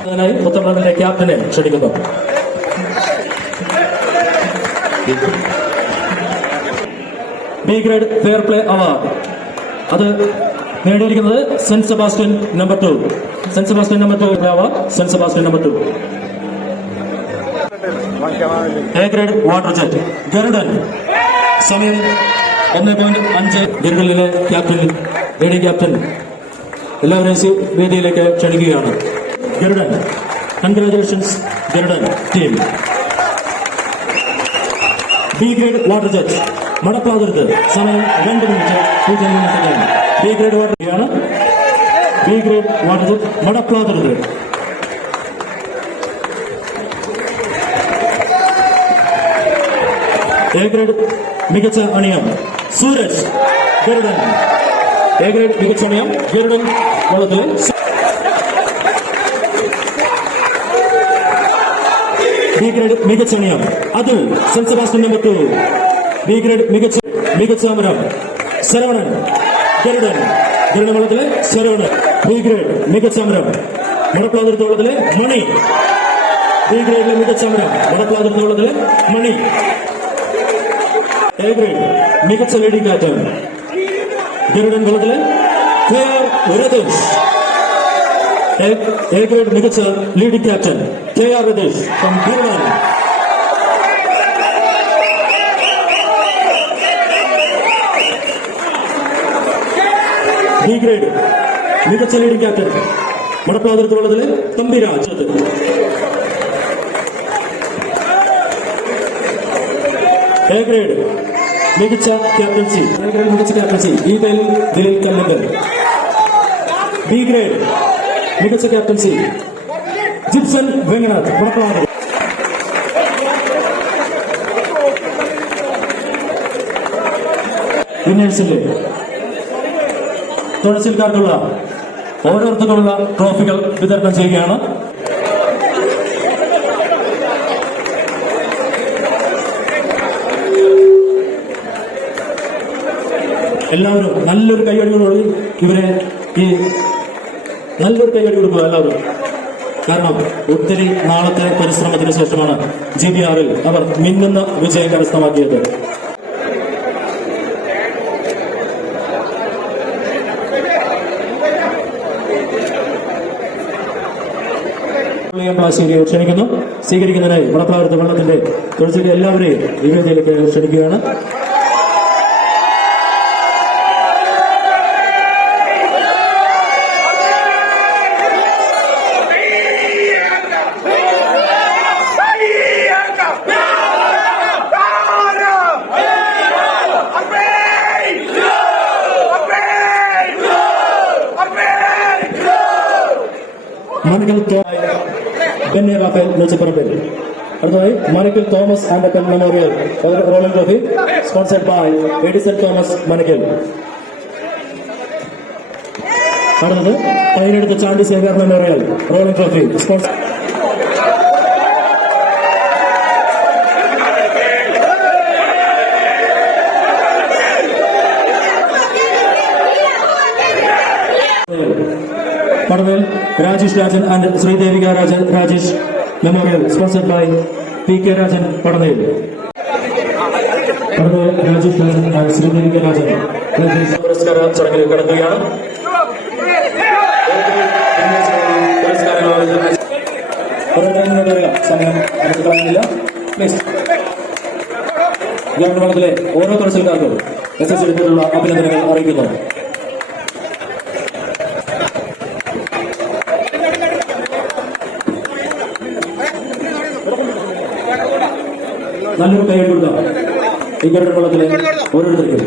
അതിനായി പുത്തൻപറമ്പിലെ ക്യാപ്റ്റനെ ക്ഷണിക്കുന്നു. B grade fair play award അത് നേടിയിരിക്കുന്നത് saint Sebastian number 2. Saint Sebastian number 2 award saint Sebastian number 2. A grade water jet Garudan, സമയം 1.5. ഗരുഡനിലെ ക്യാപ്റ്റൻ, ലേഡി ക്യാപ്റ്റൻ എല്ലാവരെയും വേദിയിലേക്ക് ക്ഷണിക്കുകയാണ്. Garudan, congratulations Garudan team. B grade water jet മടപ്പാതിർത്ത്, സമയം 2 minute 0 second. B grade water ആണ്. ബി ഗ്രേഡ് വാട്ടർ ജെറ്റ് മടപ്പാതിർത്ത്. എ ഗ്രേഡ് മികച്ച അണിയം സൂരജ് ഗരുഡൻ. എ ഗ്രേഡ് മികച്ച അണിയം ഗരുഡൻ വള്ളത്തിൽ. ബി ഗ്രേഡ് മികച്ച അണിയം Atul saint Sebastian number 2. B grade മികച്ച അമരം ശരവണൻ ഗരുഡൻ. ഗരുഡൻ വള്ളത്തിലെ ശരവണൻ. ബി ഗ്രേഡ് മികച്ച അമരം മടപ്ലാതിർത്ത് വള്ളത്തിലെ മണി. ബി ഗ്രേഡിലെ മികച്ച അമരം മടപ്ലാതിർത്ത് വള്ളത്തിലെ മണി. എ ഗ്രേഡ് മികച്ച ലേഡി ക്യാപ്റ്റൻ ഗരുഡൻ വള്ളത്തിലെ KR രതീഷ്. എ ഗ്രേഡ് മികച്ച leading captain KR Ratheesh from Garudan. B grade മികച്ച leading captain മടപ്പാതിർത്ത് വള്ളത്തിലെ Thampiraj. A grade മികച്ച ക്യാപ്റ്റൻസി, എ ഗ്രേഡ് മികച്ച ക്യാപ്റ്റൻസി ഈബൽ ദിലീപ് കല്ലങ്കൽ. ബി ഗ്രേഡ് മികച്ച ക്യാപ്റ്റൻസി ജിപ്സൺ വെങ്ങനാഥ് മടപ്പാതിർ. വിന്നേഴ്സിന്റെ തുഴച്ചിൽക്കാർക്കുള്ള ഓരോരുത്തർക്കുള്ള ട്രോഫികൾ വിതരണം ചെയ്യുകയാണ്. എല്ലാവരും നല്ലൊരു കൈയടികളോട് ഇവരെ നല്ലൊരു കൈയടി കൊടുക്കുക എല്ലാവരും. കാരണം ഒത്തിരി നാളത്തെ പരിശ്രമത്തിന് ശേഷമാണ് GBRൽ അവർ മിന്നുന്ന വിജയം കരസ്ഥമാക്കിയത്. ക്ഷണിക്കുന്നു. സ്വീകരിക്കുന്നതിനായി മടപ്ലാവരത്ത് വെള്ളത്തിന്റെ തുളസിയുടെ എല്ലാവരെയും ഈ വേദിയിലേക്ക് ക്ഷണിക്കുകയാണ്. Manikkal Benny Raphael Mechapparambil. അടുത്തതായി Manikkal Thomas and Pen memorial rolling trophy sponsored by Edison Thomas Manikkal. അടുത്തത് Painedutha Chandy Xavier memorial rolling trophy sponsor Padavel Rajesh Rajan and Sreedevika Rajesh memorial sponsored by PK Rajan Padavel. Padavel Rajesh Rajan and Sreedevika Rajan പുരസ്കാര ചടങ്ങിൽ കടക്കുകയാണ്. സമയം നമുക്ക് കളയുന്നില്ല. ഗ്രാമീണത്തിലെ ഓരോ തടസ്സക്കാർക്കും SSC എടുത്തിട്ടുള്ള അഭിനന്ദനങ്ങൾ അറിയിക്കുന്നു. നല്ലൊരു കൈ കൊടുക്കാം ഈ ഗ്രാമീണത്തിലെ ഓരോരുത്തർക്കും.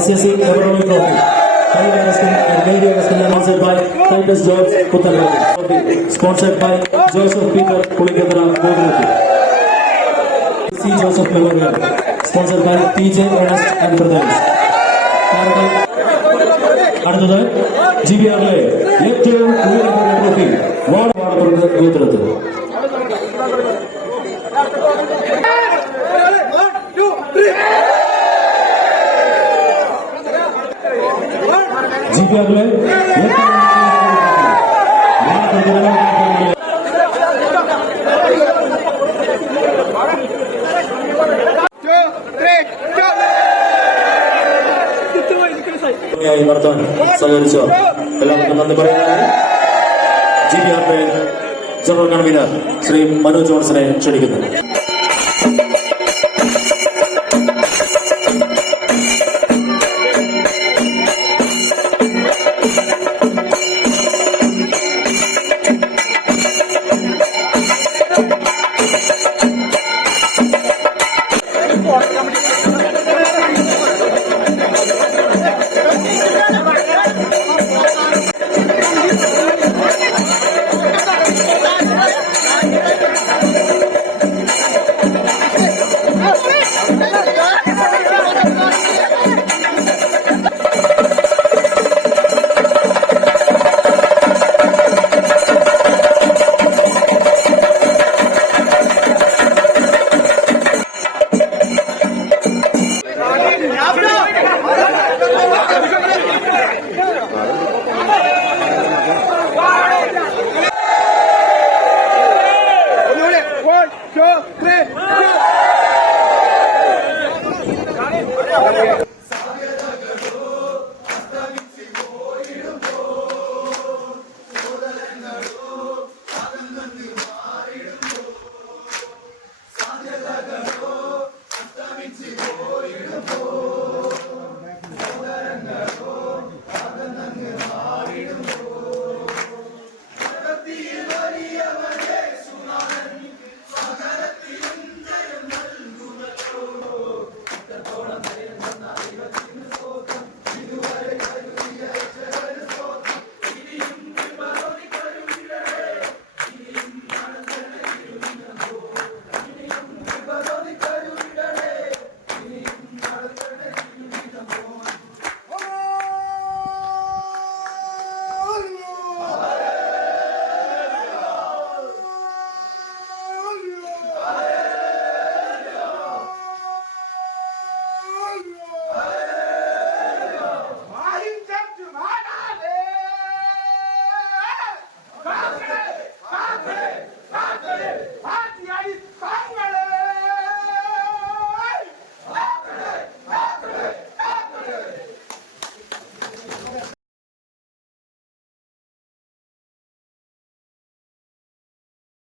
SSC Emerald Trophy. Titus George Puttanapalli. Sponsored by Joseph Peter Pulikandra Godruthi. C. Joseph Memorial. Sponsored by TJ Ernest and Brothers. അടുത്തത് GBR-ലെ ഏറ്റവും ഉയർന്ന ട്രോഫി വാർഡ് ഗോത്രത്ത്. GBR-ലെ നടത്താൻ സഹകരിച്ച എല്ലാവർക്കും നന്ദി പറയുന്നത് GBR general convener Shri Manoj ജോൺസനെ ക്ഷണിക്കുന്നു.